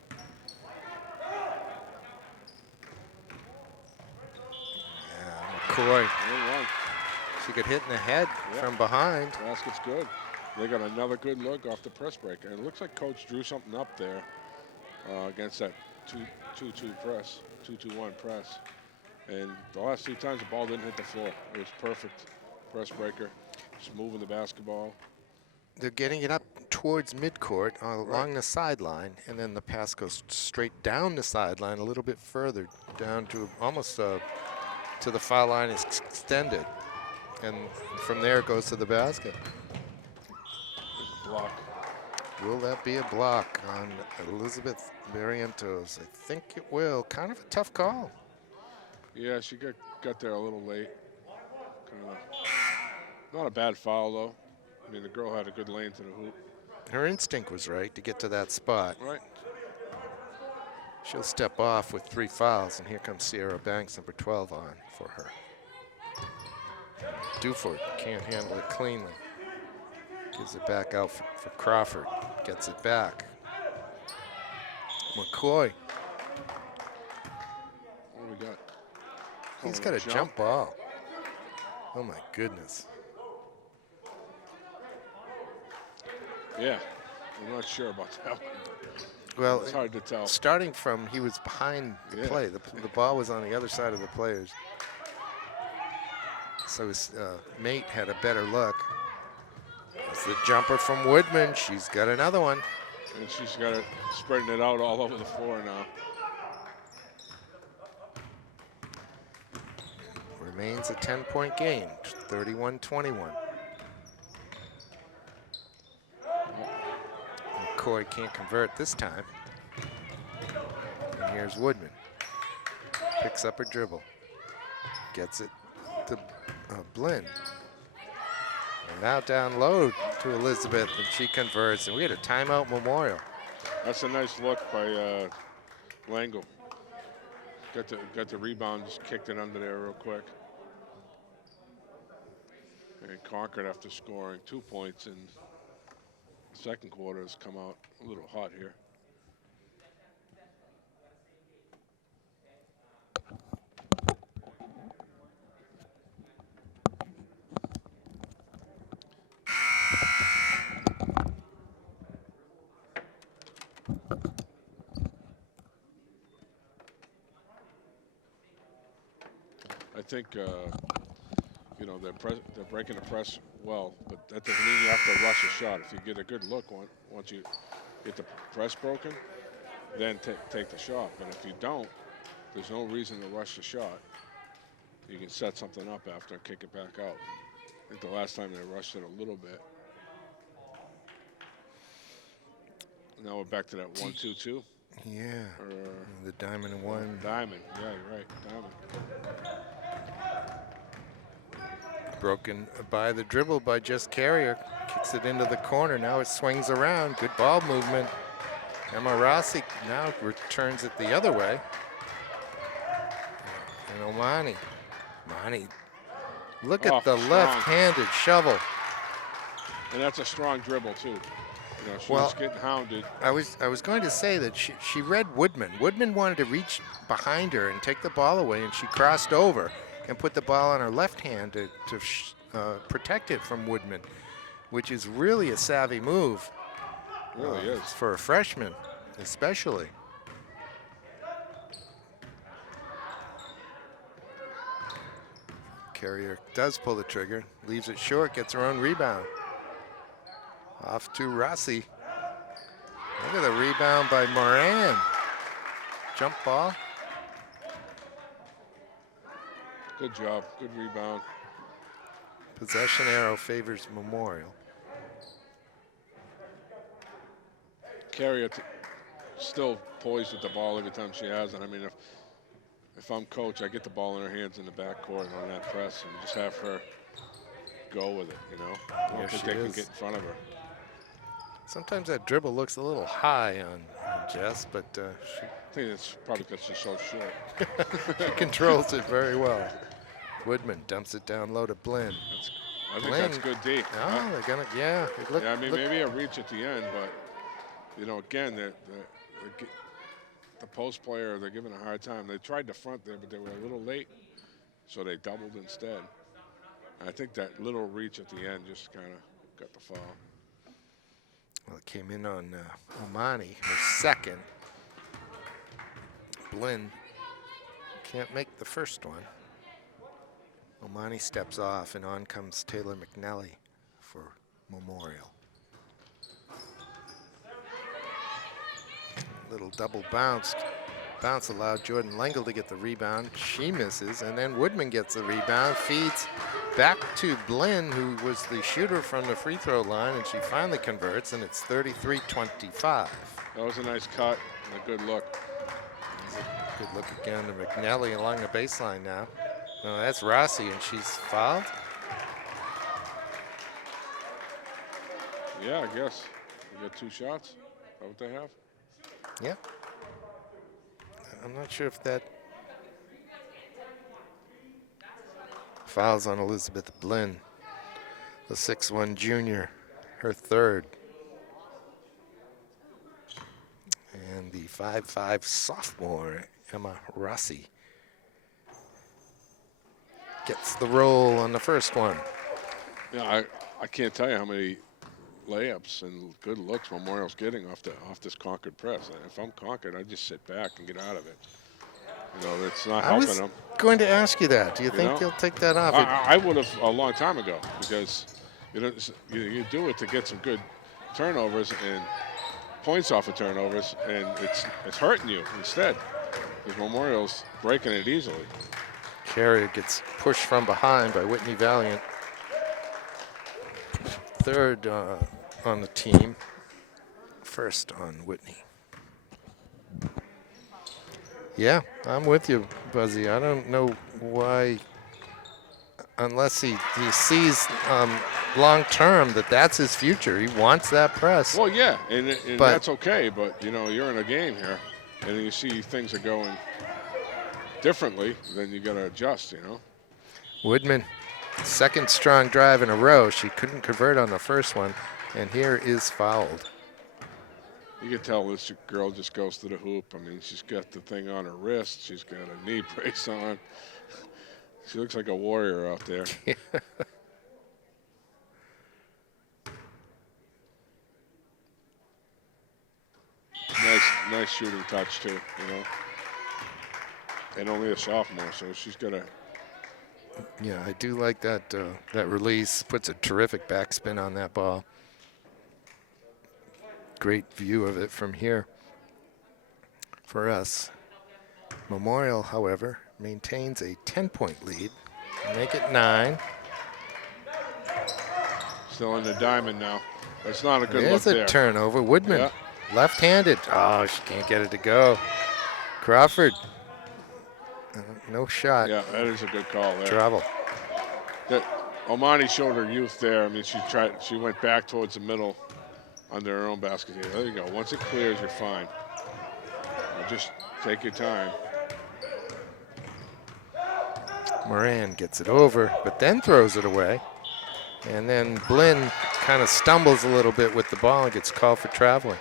Yeah, McCoy. And one. She could hit in the head from behind. Basket's good. They got another good look off the press break. And it looks like Coach drew something up there against that 2-2 press, 2-2-1 press. And the last 2 times the ball didn't hit the floor. It was perfect press breaker, just moving the basketball. They're getting it up towards midcourt along the sideline, and then the pass goes straight down the sideline a little bit further, down to almost to the foul line is extended. And from there it goes to the basket. There's a block. Will that be a block on Elizabeth Barrientos? I think it will. Kind of a tough call. Yeah, she got there a little late. Kind of not a bad foul though. I mean, the girl had a good lane to the hoop. Her instinct was right to get to that spot. Right. She'll step off with 3 fouls, and here comes Sierra Banks, number 12, on for her. Duford can't handle it cleanly. Gives it back out for Crawford. Gets it back. McCoy. What do we got? He's got a jump ball. Oh my goodness. Yeah, I'm not sure about that one. Well, It's hard to tell. Starting from, he was behind the play. The ball was on the other side of the players. So his mate had a better look. It's the jumper from Woodman. She's got another one. And she's got it spreading it out all over the floor now. Remains a 10-point game, 31-21. McCoy can't convert this time. And here's Woodman. Picks up her dribble. Gets it to Blinn. And now down low to Elizabeth, and she converts. And we had a timeout Memorial. That's a nice look by Langle. Got the rebound, just kicked it under there real quick. And Concord, after scoring 2 points in the second quarter, has come out a little hot here. I think you know, they're breaking the press well, but that doesn't mean you have to rush a shot. If you get a good look once you get the press broken, then take the shot. But if you don't, there's no reason to rush the shot. You can set something up after and kick it back out. I think the last time they rushed it a little bit. Now we're back to that 1-2-2. Yeah. Or, the diamond and one. Diamond. Yeah, you're right. Diamond. Broken by the dribble by Jess Carrier. Kicks it into the corner. Now it swings around. Good ball movement. Emma Rossi now returns it the other way. And Omani. Look at the strong left-handed shovel. And that's a strong dribble, too. You know, she Well, was getting hounded. I was going to say that she read Woodman. Woodman wanted to reach behind her and take the ball away, and she crossed over and put the ball on her left hand to protect it from Woodman, which is really a savvy move. It really is. For a freshman, especially. Carrier does pull the trigger, leaves it short, gets her own rebound. Off to Rossi. Look at the rebound by Moran. Jump ball. Good job. Good rebound. Possession arrow favors Memorial. Carrier still poised with the ball every time she has it. I mean, if I'm coach, I get the ball in her hands in the backcourt on that press and just have her go with it, you know? I don't think they can get in front of her. Sometimes that dribble looks a little high on Jess, but I think it's probably because she's so short. she controls it very well. Woodman dumps it down low to Blinn. I think that's good D. Oh, they're gonna, yeah. Yeah, I mean, maybe a reach at the end, but, you know, again, the post player, they're giving a hard time. They tried the front there, but they were a little late, so they doubled instead. I think that little reach at the end just kind of got the foul. Well, it came in on Omani, her second. Blinn can't make the first one. Omani steps off, and on comes Taylor McNally for Memorial. Little double bounce. Bounce allowed Jordan Lengel to get the rebound. She misses, and then Woodman gets the rebound, feeds back to Blinn, who was the shooter from the free throw line, and she finally converts, and it's 33-25. That was a nice cut and a good look. Good look again to McNally along the baseline now. No, that's Rossi, and she's fouled. Yeah, I guess. We got 2 shots. Is that what they have? Yeah. I'm not sure if that fouls on Elizabeth Blinn, the 6'1" junior, her third. And the 5'5" sophomore, Emma Rossi, gets the roll on the first one. Yeah, I can't tell you how many layups and good looks Memorial's getting off this Concord press. If I'm Concord, I just sit back and get out of it. You know, it's not helping them. I was going to ask you that. Do you think they'll take that off? I would have a long time ago, because you do it to get some good turnovers and points off of turnovers, and it's hurting you instead, because Memorial's breaking it easily. Carrier gets pushed from behind by Whitney Valiant. Third on the team. First on Whitney. Yeah, I'm with you, Buzzy. I don't know why, unless he sees long term that's his future. He wants that press. Well, yeah, and that's okay, but, you know, you're in a game here, and you see things are going differently, then you got to adjust, you know. Woodman, second strong drive in a row. She couldn't convert on the first one, and here is fouled. You can tell this girl just goes to the hoop. I mean, she's got the thing on her wrist. She's got a knee brace on. She looks like a warrior out there. Nice shooting touch, too, you know. And only a sophomore, so she's got a... Yeah, I do like that that release. Puts a terrific backspin on that ball. Great view of it from here for us. Memorial, however, maintains a 10-point lead. Make it 9. Still in the diamond now. That's not a good look there. There's a turnover. Woodman, yeah. Left-handed. Oh, she can't get it to go. Crawford, no shot. Yeah, that is a good call there. Travel. Omani showed her youth there. I mean, she went back towards the middle under her own basket here. There you go. Once it clears, you're fine. Just take your time. Moran gets it over, but then throws it away. And then Blinn kind of stumbles a little bit with the ball and gets called for traveling.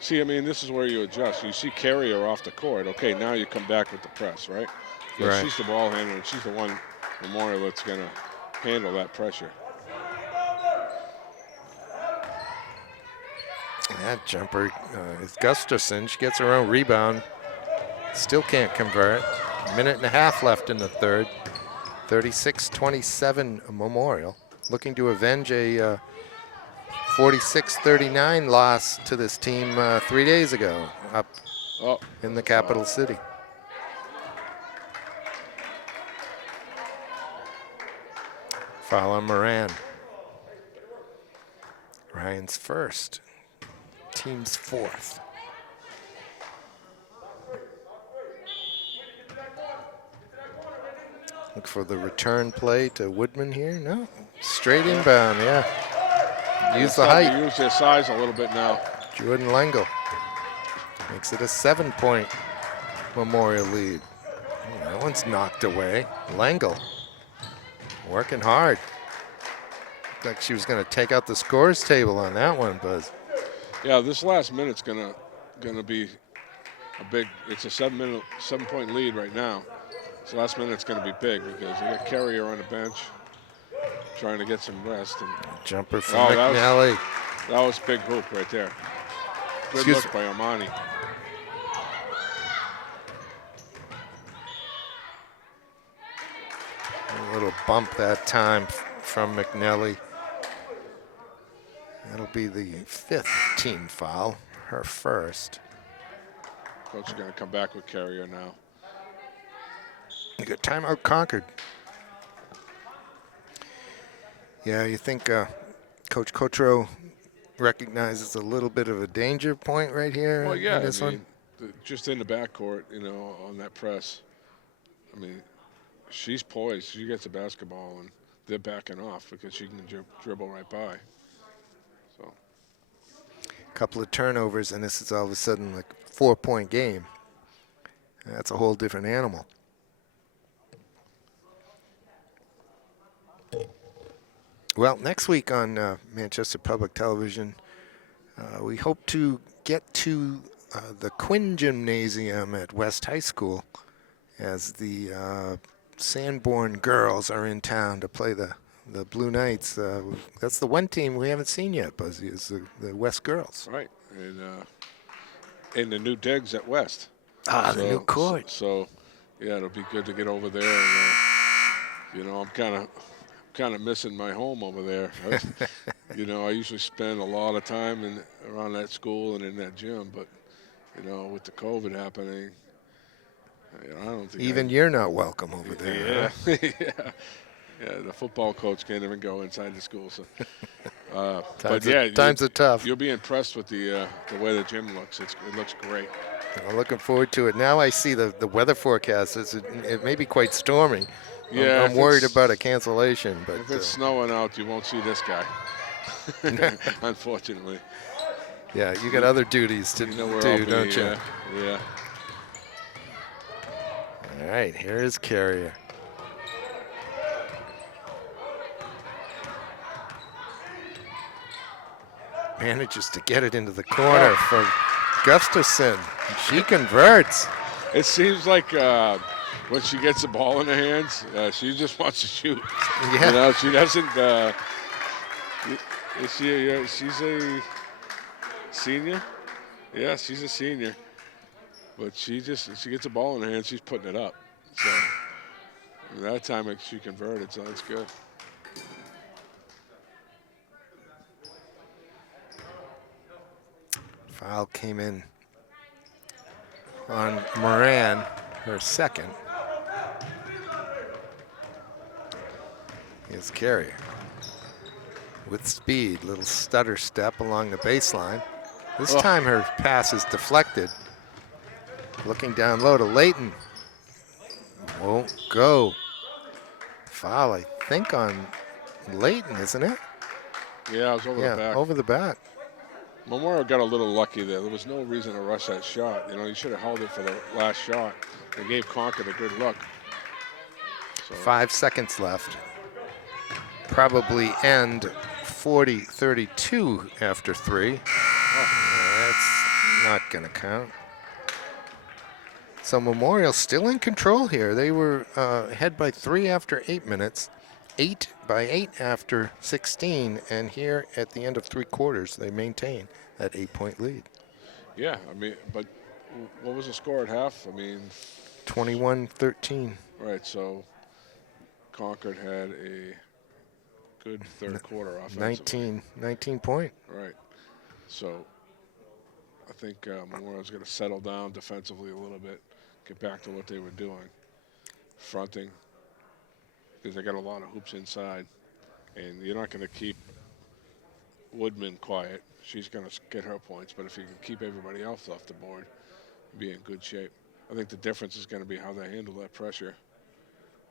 See, I mean, this is where you adjust. You see Carrier off the court. Okay, now you come back with the press, right? Yeah, right. She's the ball handler, and she's the one, Memorial, that's going to handle that pressure. That jumper is Gustafson. She gets her own rebound. Still can't convert. A minute and a half left in the third. 36-27 Memorial. Looking to avenge a 46-39 loss to this team 3 days ago up in the capital city. Foul on Moran. Ryan's first. Team's fourth. Look for the return play to Woodman here. No, straight inbound, yeah. Use the height. Use their size a little bit now. Jordan Lengel makes it a 7-point Memorial lead. Oh, that one's knocked away. Lengel working hard. Looked like she was going to take out the scores table on that one, Buzz. Yeah, this last minute's gonna be a big. It's a 7-point lead right now. So last minute's gonna be big because they got Carrier on the bench trying to get some rest. And jumper from McNally. That was big hoop right there. Good look by Omani. A little bump that time from McNally. That'll be the 5th team foul, her first. Coach is going to come back with Carrier now. You got timeout Concord. Yeah, you think Coach Cotro recognizes a little bit of a danger point right here? Well, yeah, in this one? Just in the backcourt, you know, on that press. I mean, she's poised. She gets a basketball, and they're backing off because she can dribble right by. So, couple of turnovers, and this is all of a sudden like a 4-point game. That's a whole different animal. Well, next week on Manchester Public Television, we hope to get to the Quinn Gymnasium at West High School as the Sanborn girls are in town to play the Blue Knights. That's the one team we haven't seen yet, Buzzy, is the West girls. Right, and the new digs at West. The new court. So, yeah, it'll be good to get over there. And, you know, I'm kind of missing my home over there. You know, I usually spend a lot of time around that school and in that gym, but, you know, with the COVID happening, I don't think Even you're not welcome over there. Yeah, Huh? yeah. The football coach can't even go inside the school. So, Times are tough. You'll be impressed with the way the gym looks. It looks great. I'm looking forward to it. Now I see the weather forecast. It may be quite stormy. Yeah, I'm worried about a cancellation. But if it's snowing out, you won't see this guy. Unfortunately. Yeah, you got other duties to do, don't you? Yeah. All right, here is Carrier. Manages to get it into the corner for Gustafson. She converts. It seems like when she gets the ball in her hands, she just wants to shoot. Yeah. You know, she doesn't. She's a senior. Yeah, she's a senior. But she gets the ball in her hands, she's putting it up. So that time she converted, so that's good. Foul came in on Moran, her second. Here's Carrier with speed, little stutter step along the baseline. This time her pass is deflected. Looking down low to Layton. Won't go. Foul, I think, on Layton, isn't it? Yeah, it was over the back. Over the back. Memorial got a little lucky there. There was no reason to rush that shot. You know, you should have held it for the last shot. They gave Concord a good look. So. 5 seconds left. Probably end 40-32 after 3. That's not going to count. So Memorial still in control here. They were ahead by 3 after 8 minutes, 8 by 8 after 16, and here at the end of 3 quarters, they maintain that 8-point lead. Yeah, I mean, but what was the score at half? I mean, 21-13. Right, so Concord had a good third quarter offensively. 19 point. Right, so I think Memorial's going to settle down defensively a little bit, get back to what they were doing, fronting, because they got a lot of hoops inside, and you're not going to keep Woodman quiet. She's going to get her points, but if you can keep everybody else off the board, be in good shape. I think the difference is going to be how they handle that pressure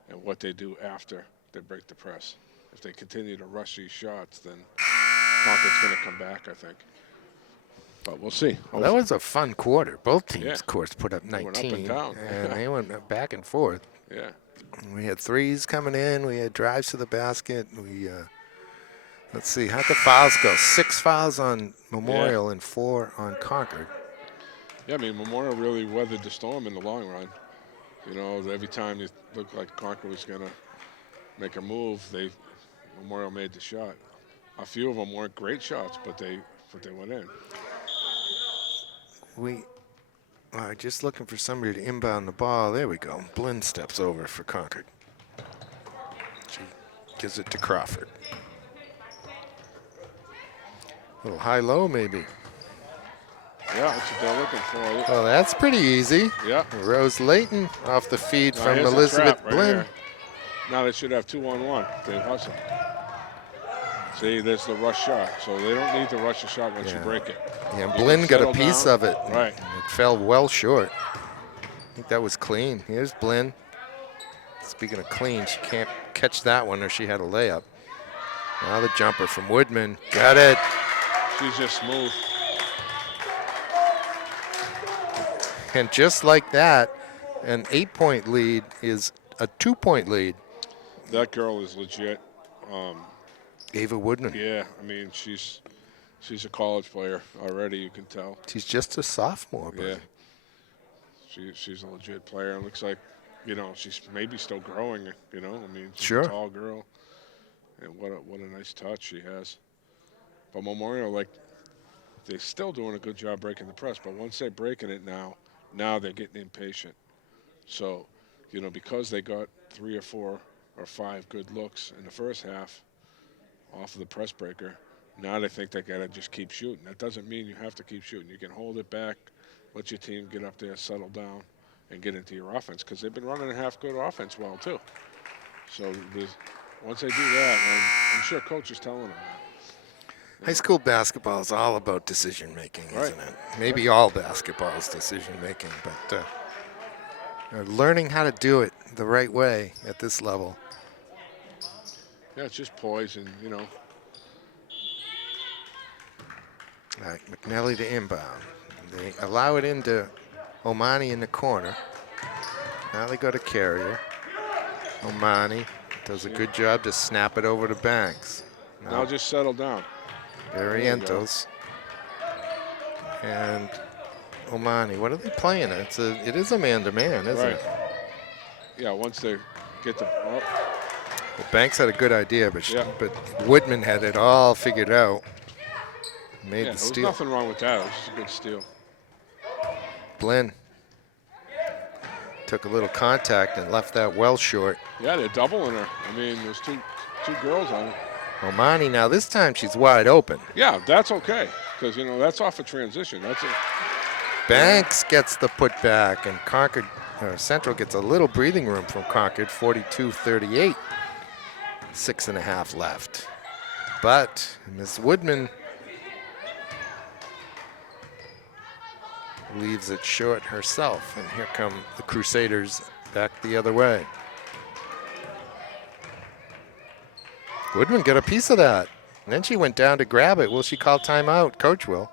and what they do after they break the press. If they continue to rush these shots, then Concord's going to come back, I think. But we'll see. Well, that was a fun quarter. Both teams, of course, put up 19. Went up and down. And they went back and forth. Yeah. We had threes coming in. We had drives to the basket. We let's see, how'd the fouls go? 6 fouls on Memorial and 4 on Concord. Yeah, I mean, Memorial really weathered the storm in the long run. You know, every time it looked like Concord was going to make a move, Memorial made the shot. A few of them weren't great shots, but they went in. We are just looking for somebody to inbound the ball. There we go. Blinn steps over for Concord. She gives it to Crawford. A little high-low, maybe. Yeah, that's what they're looking for. Well, that's pretty easy. Yeah. Rose Layton off the feed from Elizabeth Blinn. Right, now they should have 2-on-1. They hustle. See, there's the rush shot. So they don't need to rush a shot once you break it. Yeah, Blinn got a piece of it. Right. It fell well short. I think that was clean. Here's Blinn. Speaking of clean, she can't catch that one or she had a layup. Now the jumper from Woodman. Got it. She's just smooth. And just like that, an 8-point lead is a 2-point lead. That girl is legit. Ava Woodman. Yeah, I mean, she's a college player already, you can tell. She's just a sophomore. Yeah. She's a legit player. It looks like, you know, she's maybe still growing, you know. I mean, she's a tall girl. And what a nice touch she has. But Memorial, like, they're still doing a good job breaking the press. But once they're breaking it now they're getting impatient. So, you know, because they got 3 or 4 or 5 good looks in the first half off of the press breaker, now they think they got to just keep shooting. That doesn't mean you have to keep shooting. You can hold it back, let your team get up there, settle down, and get into your offense, because they've been running a half-court offense well too. So once they do that, and I'm sure coach is telling them that. High school basketball is all about decision making, Right. isn't it? Maybe all basketball is decision making, but learning how to do it the right way at this level. Yeah, it's just poise and, you know. All right, McNally to inbound. They allow it into Omani in the corner. Now they go to Carrier. Omani does a good job to snap it over to Banks. Now just settle down. Barrientos and Omani. What are they playing? It is a man-to-man, isn't it? Yeah, once they get the Well, Banks had a good idea, but Yeah. but Woodman had it all figured out. Made there the was steal. nothing wrong with that. It was just a good steal. Blinn took a little contact and left that well short. Yeah, they're doubling her. I mean, there's two girls on her. Omani, now this time she's wide open. Yeah, that's okay, because, you know, that's off a transition. That's a Banks gets the putback, and Concord Central gets a little breathing room from Concord, 42-38. 6.5 left. But Ms. Woodman leaves it short herself, and here come the Crusaders back the other way. Woodman got a piece of that. And then she went down to grab it. Will she call timeout? Coach will.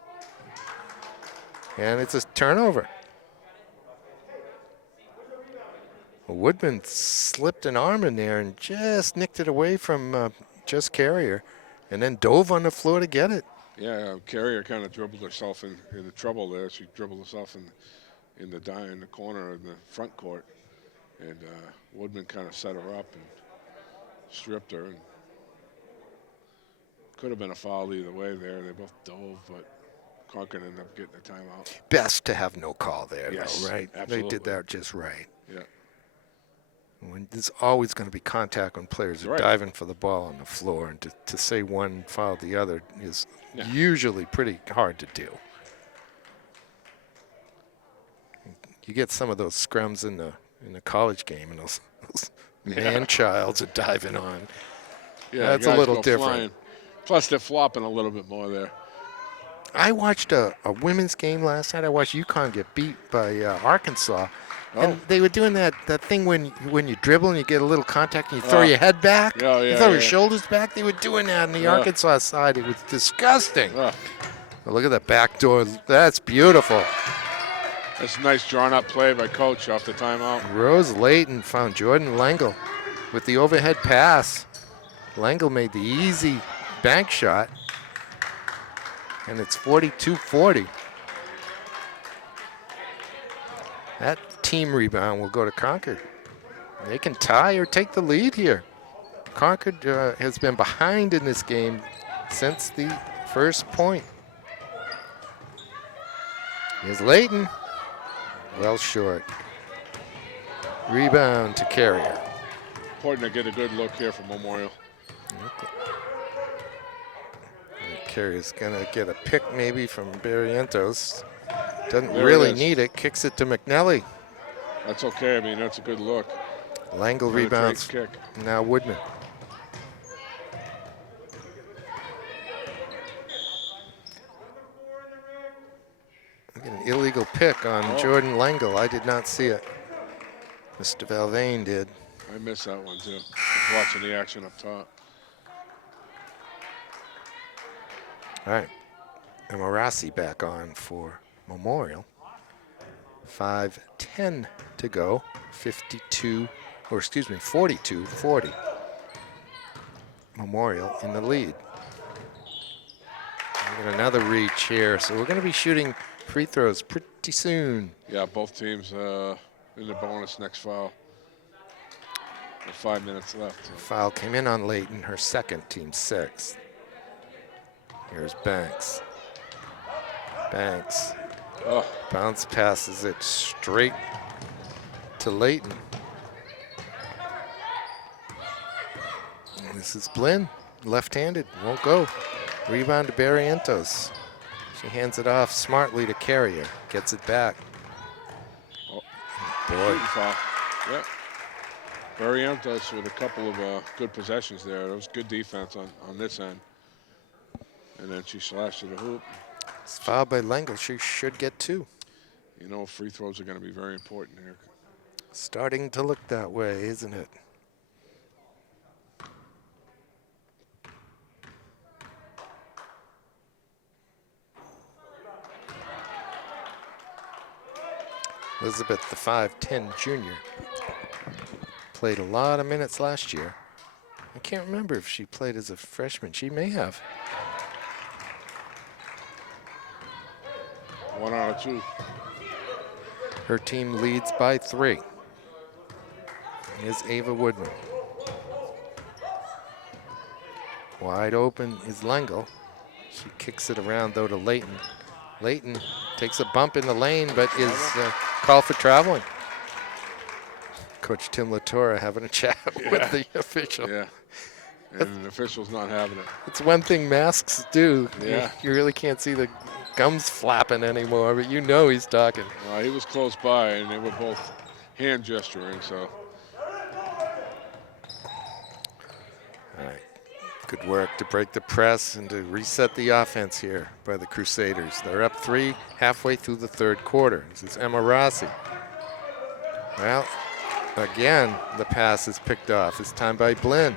And it's a turnover. Woodman slipped an arm in there and just nicked it away from just Carrier, and then dove on the floor to get it. Yeah, Carrier kind of dribbled herself in the trouble there. She dribbled herself in the corner in the front court, and Woodman kind of set her up and stripped her. And could have been a foul either way there. They both dove, but Concord ended up getting a timeout. Best to have no call there, Yes, though, right? absolutely. They did that just right. Yeah. There's always going to be contact when players are Right. diving for the ball on the floor, and to say one fouled the other is Yeah. usually pretty hard to do. You get some of those scrums in the college game, and those man-childs are diving on. Yeah, That's a guys little go different. flying. Plus, they're flopping a little bit more there. I watched a women's game last night. I watched UConn get beat by Arkansas. And they were doing that thing when you dribble and you get a little contact and you throw your head back. Yeah, you yeah, throw yeah. your shoulders back. They were doing that on the Arkansas side. It was disgusting. Oh, Well, look at that back door. That's beautiful. that's a nice drawn-up play by Coach off the timeout. Rose Layton found Jordan Lengel with the overhead pass. Lengel made the easy bank shot. And it's 42-40. That team rebound will go to Concord. They can tie or take the lead here. Concord has been behind in this game since the first point. Here's Layton. Well short. Rebound to Carrier. Important to get a good look here for Memorial. Carrier's gonna get a pick maybe from Barrientos. Doesn't There it really is. need it. Kicks it to McNally. That's okay. I mean, that's a good look. Langle Penetrates rebounds. kick. Now Woodman. Look at an illegal pick on Jordan Langle. I did not see it. Mr. Valvain did. I missed that one, too. Just watching the action up top. All right. And Marassi back on for Memorial. 5:10 to go. 42-40. Memorial in the lead. We got another reach here, so we're going to be shooting free throws pretty soon. Yeah, both teams in the bonus next foul. With 5 minutes left. So. Foul came in on Layton, her second, team sixth. Here's Banks. Banks bounce passes it straight to Layton. This is Blinn, left-handed, won't go. Rebound to Barrientos. She hands it off smartly to Carrier, gets it back. boy. Shooting foul. Yep. Barrientos with a couple of good possessions there. It was good defense on this end. And then she slashed to the hoop. It's fouled by Lengel. She should get 2. You know, free throws are going to be very important here. Starting to look that way, isn't it? Elizabeth, the 5'10" junior, played a lot of minutes last year. I can't remember if she played as a freshman. She may have. 1 out of 2. Her team leads by 3. Here's Ava Woodman. Wide open is Lengel. She kicks it around, though, to Layton. Layton takes a bump in the lane, but is called for traveling. Coach Tim Latorra having a chat with the official. Yeah. And the official's not having it. It's one thing masks do. Yeah. You really can't see the gums flapping anymore, but you know he's talking. He was close by, and they were both hand gesturing, so. All right. Good work to break the press and to reset the offense here by the Crusaders. They're up 3 halfway through the 3rd quarter. This is Emma Rossi. Well, again, the pass is picked off. This time by Blinn.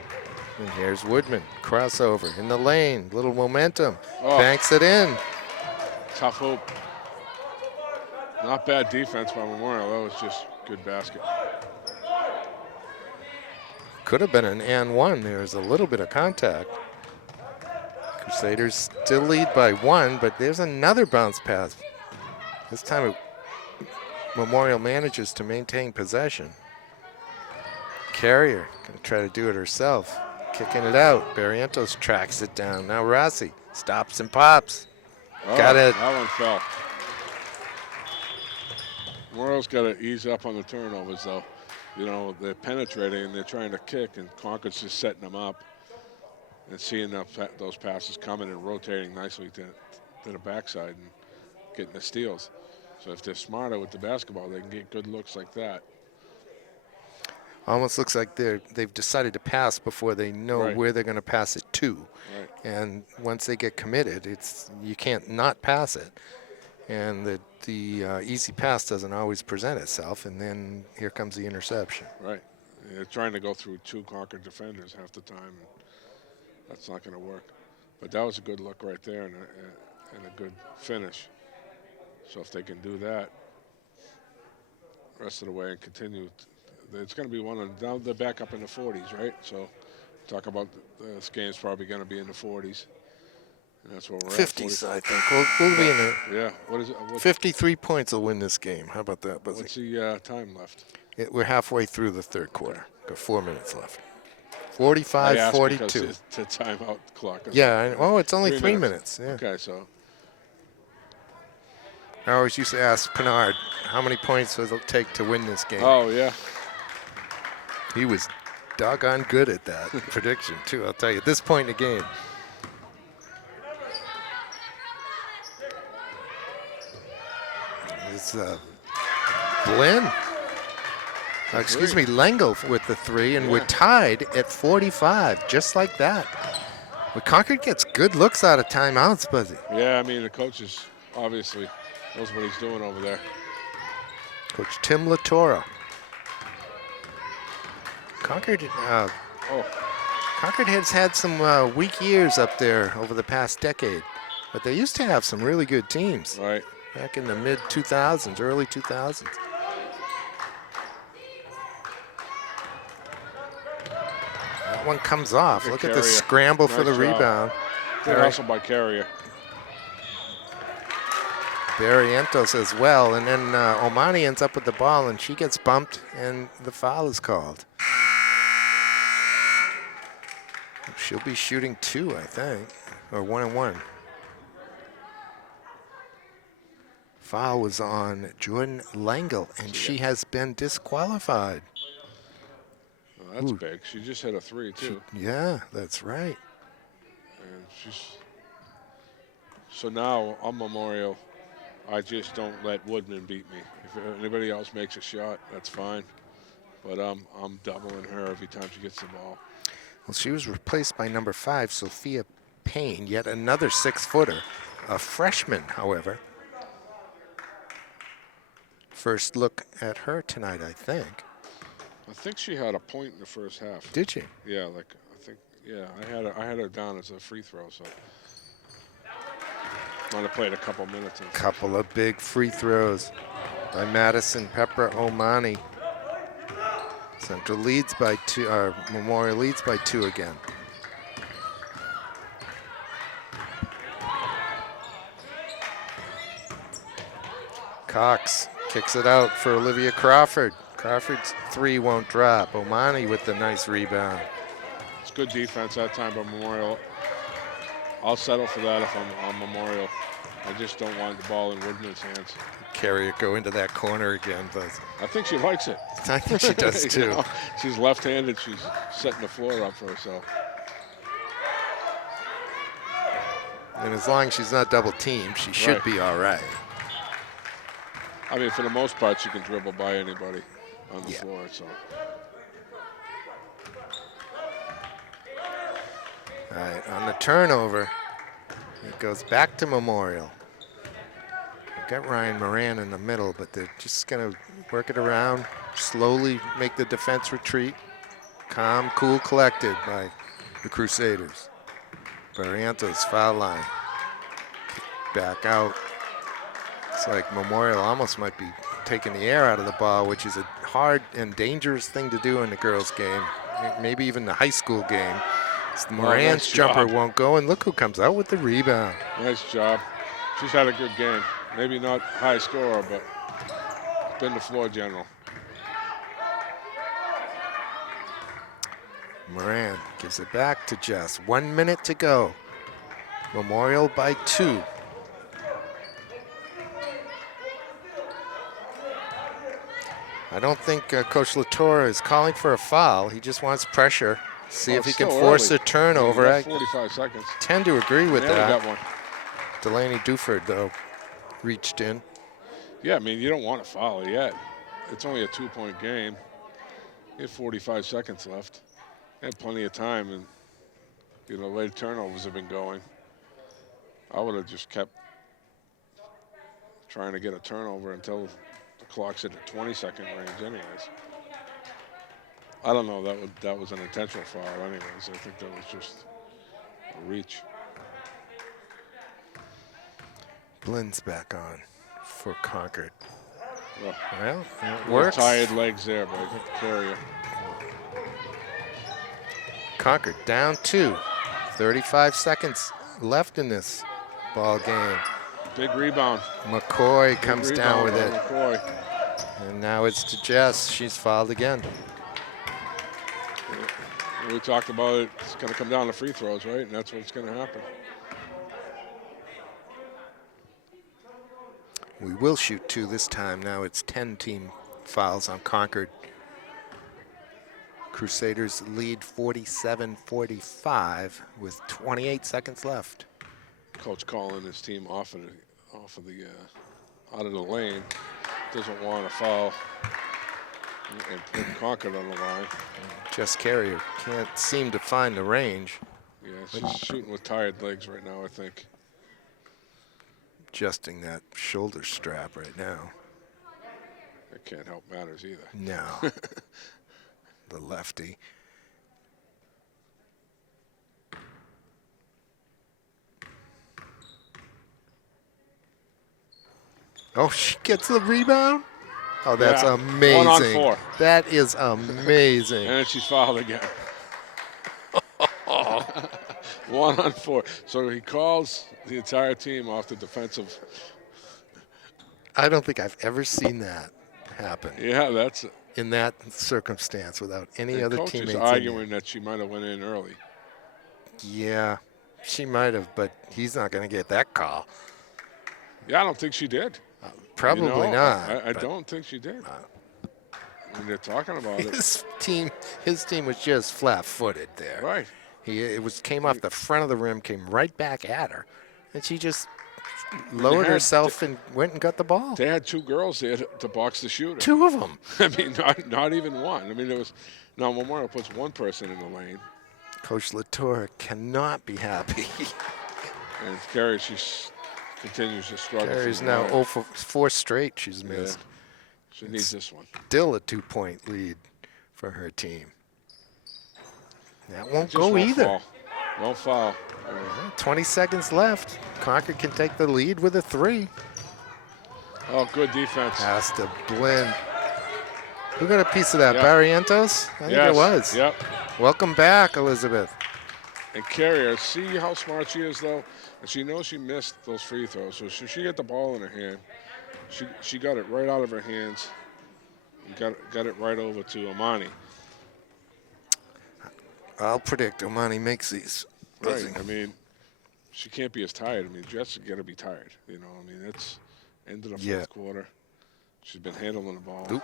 And here's Woodman. Crossover in the lane. Little momentum. Banks it in. Tough hoop. Not bad defense by Memorial. That was just good basket. Could have been an and 1. There was a little bit of contact. Crusaders still lead by 1, but there's another bounce pass. This time Memorial manages to maintain possession. Carrier going to try to do it herself. Kicking it out. Barrientos tracks it down. Now Rossi stops and pops. Got it. That one fell. Memorial's got to ease up on the turnovers, though. You know, they're penetrating and they're trying to kick, and Concord's just setting them up and seeing those passes coming and rotating nicely to the backside and getting the steals. So if they're smarter with the basketball, they can get good looks like that. Almost looks like they've decided to pass before they know where they're going to pass it to. Right. And once they get committed, you can't not pass it. And the easy pass doesn't always present itself, and then here comes the interception. Right. They're trying to go through 2 Concord defenders half the time, and that's not going to work. But that was a good look right there and a good finish. So if they can do that rest of the way and continue, it's going to be now they're back up in the 40s, right? So talk about this game's probably going to be in the 40s. And that's where we're 50s, at. I think. We'll be in it. Yeah. What is it? 53 points will win this game. How about that, Buzzy? What's the time left? We're halfway through the 3rd quarter. Got 4 minutes left. 45-42. It's the timeout clock. Yeah. It's only 3 minutes. Yeah. Okay, so. I always used to ask Pinard, how many points does it take to win this game? Oh, yeah. He was doggone good at that prediction, too, I'll tell you. At this point in the game. It's Blinn. Excuse me, Lengel with the 3, and we're tied at 45, just like that. But Concord gets good looks out of timeouts, Buzzy. Yeah, I mean, the coach is obviously knows what he's doing over there. Coach Tim Latorra. Concord has had some weak years up there over the past decade, but they used to have some really good teams. Right. Back in the mid-2000s, early 2000s. That one comes off. Look at the scramble for the rebound. Good hustle by Carrier. Barrientos as well, and then Omani ends up with the ball, and she gets bumped, and the foul is called. She'll be shooting 2, I think, or 1 and 1. Foul was on Jordan Lengel, and she has been disqualified. Well, that's big. She just hit a 3, too. Yeah, that's right. And so now on Memorial, I just don't let Woodman beat me. If anybody else makes a shot, that's fine. But I'm doubling her every time she gets the ball. Well, she was replaced by number 5, Sophia Payne, yet another 6-footer. A freshman, however. First look at her tonight, I think. I think she had a point in the first half. Did she? Yeah, I had her down as a free throw, so might have played a couple minutes. Couple of big free throws by Madison Pepper Omani. Central leads by 2, Memorial leads by 2 again. Cox kicks it out for Olivia Crawford. Crawford's 3 won't drop. Omani with the nice rebound. It's good defense that time by Memorial. I'll settle for that if I'm on Memorial. I just don't want the ball in Woodman's hands. Carry it go into that corner again, but I think she likes it. I think she does too. You know, she's left-handed. She's setting the floor up for herself. And as long as she's not double teamed, she should be all right. I mean, for the most part, she can dribble by anybody on the floor. So. All right, on the turnover, it goes back to Memorial. We've got Ryan Moran in the middle, but they're just going to work it around, slowly make the defense retreat. Calm, cool, collected by the Crusaders. Barrientos foul line. Back out. It's like Memorial almost might be taking the air out of the ball, which is a hard and dangerous thing to do in the girls' game, maybe even the high school game. Moran's jumper won't go, and look who comes out with the rebound. Nice job. She's had a good game. Maybe not high scorer, but been the floor general. Moran gives it back to Jess. 1 minute to go. Memorial by 2. I don't think Coach Latour is calling for a foul. He just wants pressure. See if he can force a turnover. I 45 seconds. Tend to agree with that. Got one. Delaney Duford, though, reached in. Yeah, I mean, you don't want to foul yet. It's only a 2-point game. You have 45 seconds left. You had plenty of time, and, you know, late turnovers have been going. I would have just kept trying to get a turnover until the clock's at the 20-second range anyways. I don't know, that was an intentional foul anyways. I think that was just a reach. Blynn's back on for Concord. Well, it works. Tired legs there by Carrier. Concord down 2. 35 seconds left in this ball game. Big rebound. McCoy comes down with it. McCoy. And now it's to Jess. She's fouled again. We talked about it. It's going to come down to free throws, right? And that's what's going to happen. We will shoot 2 this time. Now it's 10 team fouls on Concord. Crusaders lead 47-45 with 28 seconds left. Coach calling his team out of the lane. Doesn't want to foul and put Concord on the line. Jess Carrier can't seem to find the range. Yeah, she's shooting with tired legs right now, I think. Adjusting that shoulder strap right now. That can't help matters either. No. The lefty. Oh, she gets the rebound? Oh, that's amazing. 1 on 4. That is amazing. And she's fouled again. 1 on 4. So he calls the entire team off the defensive. I don't think I've ever seen that happen. Yeah, that's in that circumstance without any other coach teammates. Is arguing that she might have went in early. Yeah, she might have, but he's not going to get that call. Yeah, I don't think she did. Probably not. I don't think she did. I mean, they're talking about it. His team was just flat-footed there. Right. It came off the front of the rim, came right back at her, and she just lowered had- herself and went and got the ball. They had 2 girls there to box the shooter. 2 of them. I mean, not even one. I mean, there was no Memorial puts 1 person in the lane, Coach Latour cannot be happy. and Carrie continues to struggle. Carrie's from the now line. 0 for 4 straight she's Yeah. missed. She needs this one. Still a 2-point lead for her team. That won't Just go won't either. Fall. Won't foul. 20 seconds left. Concord can take the lead with a 3. Oh, good defense. Has to blend. Who got a piece of that? Yep. Barrientos? I think Yes. it was. Yep. Welcome back, Elizabeth. And Carrier, see how smart she is, though? And she knows she missed those free throws. So she got the ball in her hand. She got it right out of her hands and got it right over to Amani. I'll predict Omani makes these. Right. I mean, she can't be as tired. I mean, Jess got to be tired. You know, I mean, it's end of the fourth quarter. She's been handling the ball. Oop.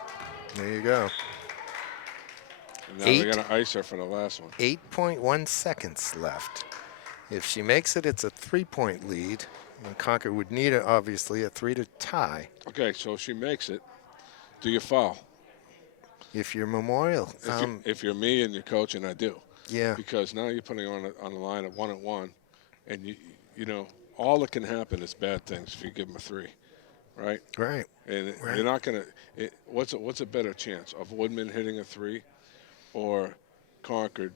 There you go. And now they're going to ice her for the last one. 8.1 seconds left. If she makes it, it's a 3-point lead. And Concord would need, obviously, a 3 to tie. Okay, so if she makes it, do you foul? If you're Memorial. If you're me and your coach, and I do. Yeah. Because now you're putting on the line of 1-1, and you know all that can happen is bad things if you give them a 3, right? Right. And Right. you're not gonna. What's a better chance of Woodman hitting a 3, or Concord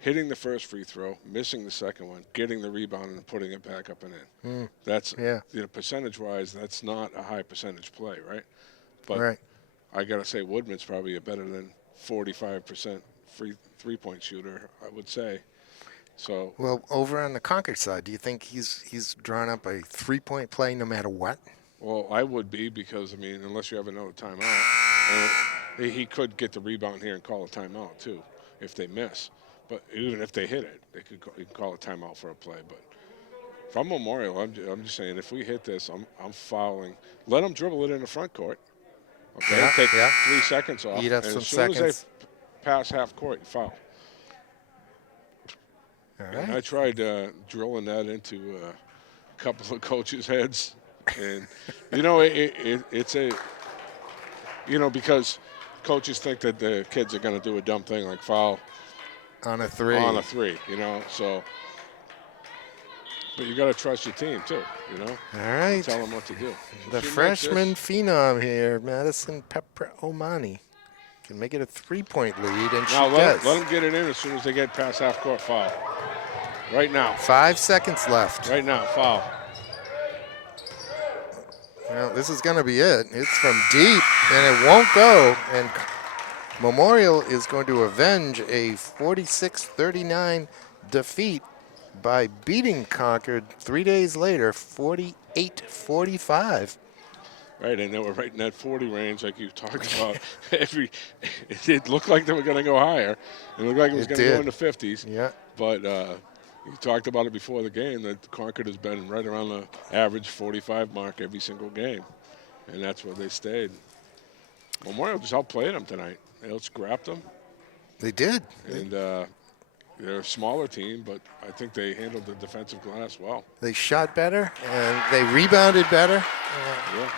hitting the first free throw, missing the second one, getting the rebound, and putting it back up and in? That's percentage-wise, that's not a high percentage play, right? But Right. I gotta say Woodman's probably a better than 45% free 3-point shooter, I would say. So Well, over on the Concord side, do you think he's drawn up a 3-point play no matter what? well, I would be because I mean, unless you have another timeout, he could get the rebound here and call a timeout too if they miss. But even if they hit it, he could call a timeout for a play. But from Memorial, I'm just saying if we hit this, I'm fouling. Let them dribble it in the front court. Okay, Yeah, take yeah. 3 seconds off. Eat up and some as soon as seconds. they pass half court, you foul. All And I right. tried drilling that into a couple of coaches' heads, and you know it's a because coaches think that the kids are going to do a dumb thing like foul On a 3. on a 3, so. But you got to trust your team too, All right. Tell them what to do. The She makes freshman this- phenom here, Madison Pepper Omani, can make it a 3-point lead, and she Now does. let them get it in as soon as they get past half court foul. Right now. 5 seconds left. Right now, foul. Well, this is going to be it. It's from deep, and it won't go. And Memorial is going to avenge a 46-39 defeat by beating Concord 3 days later, 48-45. Right, and they were right in that 40 range like you talked about. It looked like they were going to go higher. It looked like it was going to go did. in the 50s. Yeah. But you talked about it before the game that Concord has been right around the average 45 mark every single game. And that's where they stayed. Memorial just outplayed them tonight. They out-scrapped them. They did. And they're a smaller team, but I think they handled the defensive glass well. They shot better, and they rebounded better. Yeah.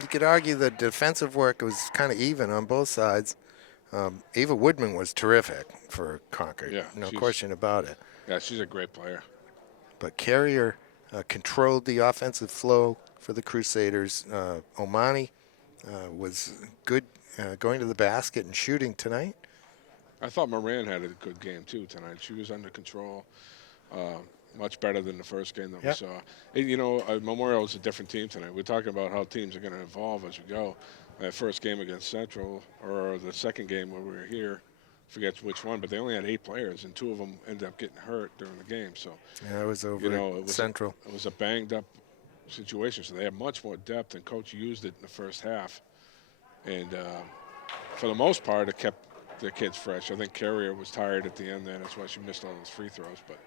You could argue the defensive work was kind of even on both sides. Ava Woodman was terrific for Concord. Yeah, No she's- question about it. Yeah, she's a great player. But Carrier controlled the offensive flow for the Crusaders. Omani was good going to the basket and shooting tonight. I thought Moran had a good game, too, tonight. She was under control, much better than the first game that we saw. And, Memorial is a different team tonight. We're talking about how teams are going to evolve as we go. That first game against Central, or the second game where we were here, forget which one, but they only had 8 players, and 2 of them ended up getting hurt during the game. So, Yeah, it was over it was Central. It was a banged-up situation, so they have much more depth, and Coach used it in the first half. And for the most part, it kept the kids fresh. I think Carrier was tired at the end there. That's why she missed all those free throws. But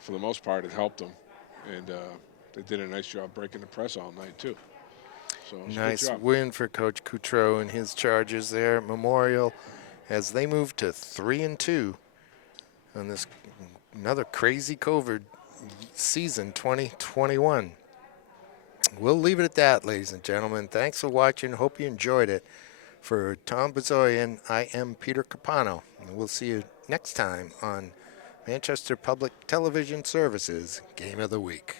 for the most part, it helped them. And they did a nice job breaking the press all night, too. So it was a good Nice job. win for Coach Coutreau and his Chargers there. Memorial, as they move to 3-2 on this another crazy COVID season 2021. We'll leave it at that, ladies and gentlemen. Thanks for watching. Hope you enjoyed it. For Tom Bezoyan, I am Peter Capano, and we'll see you next time on Manchester Public Television Services Game of the Week.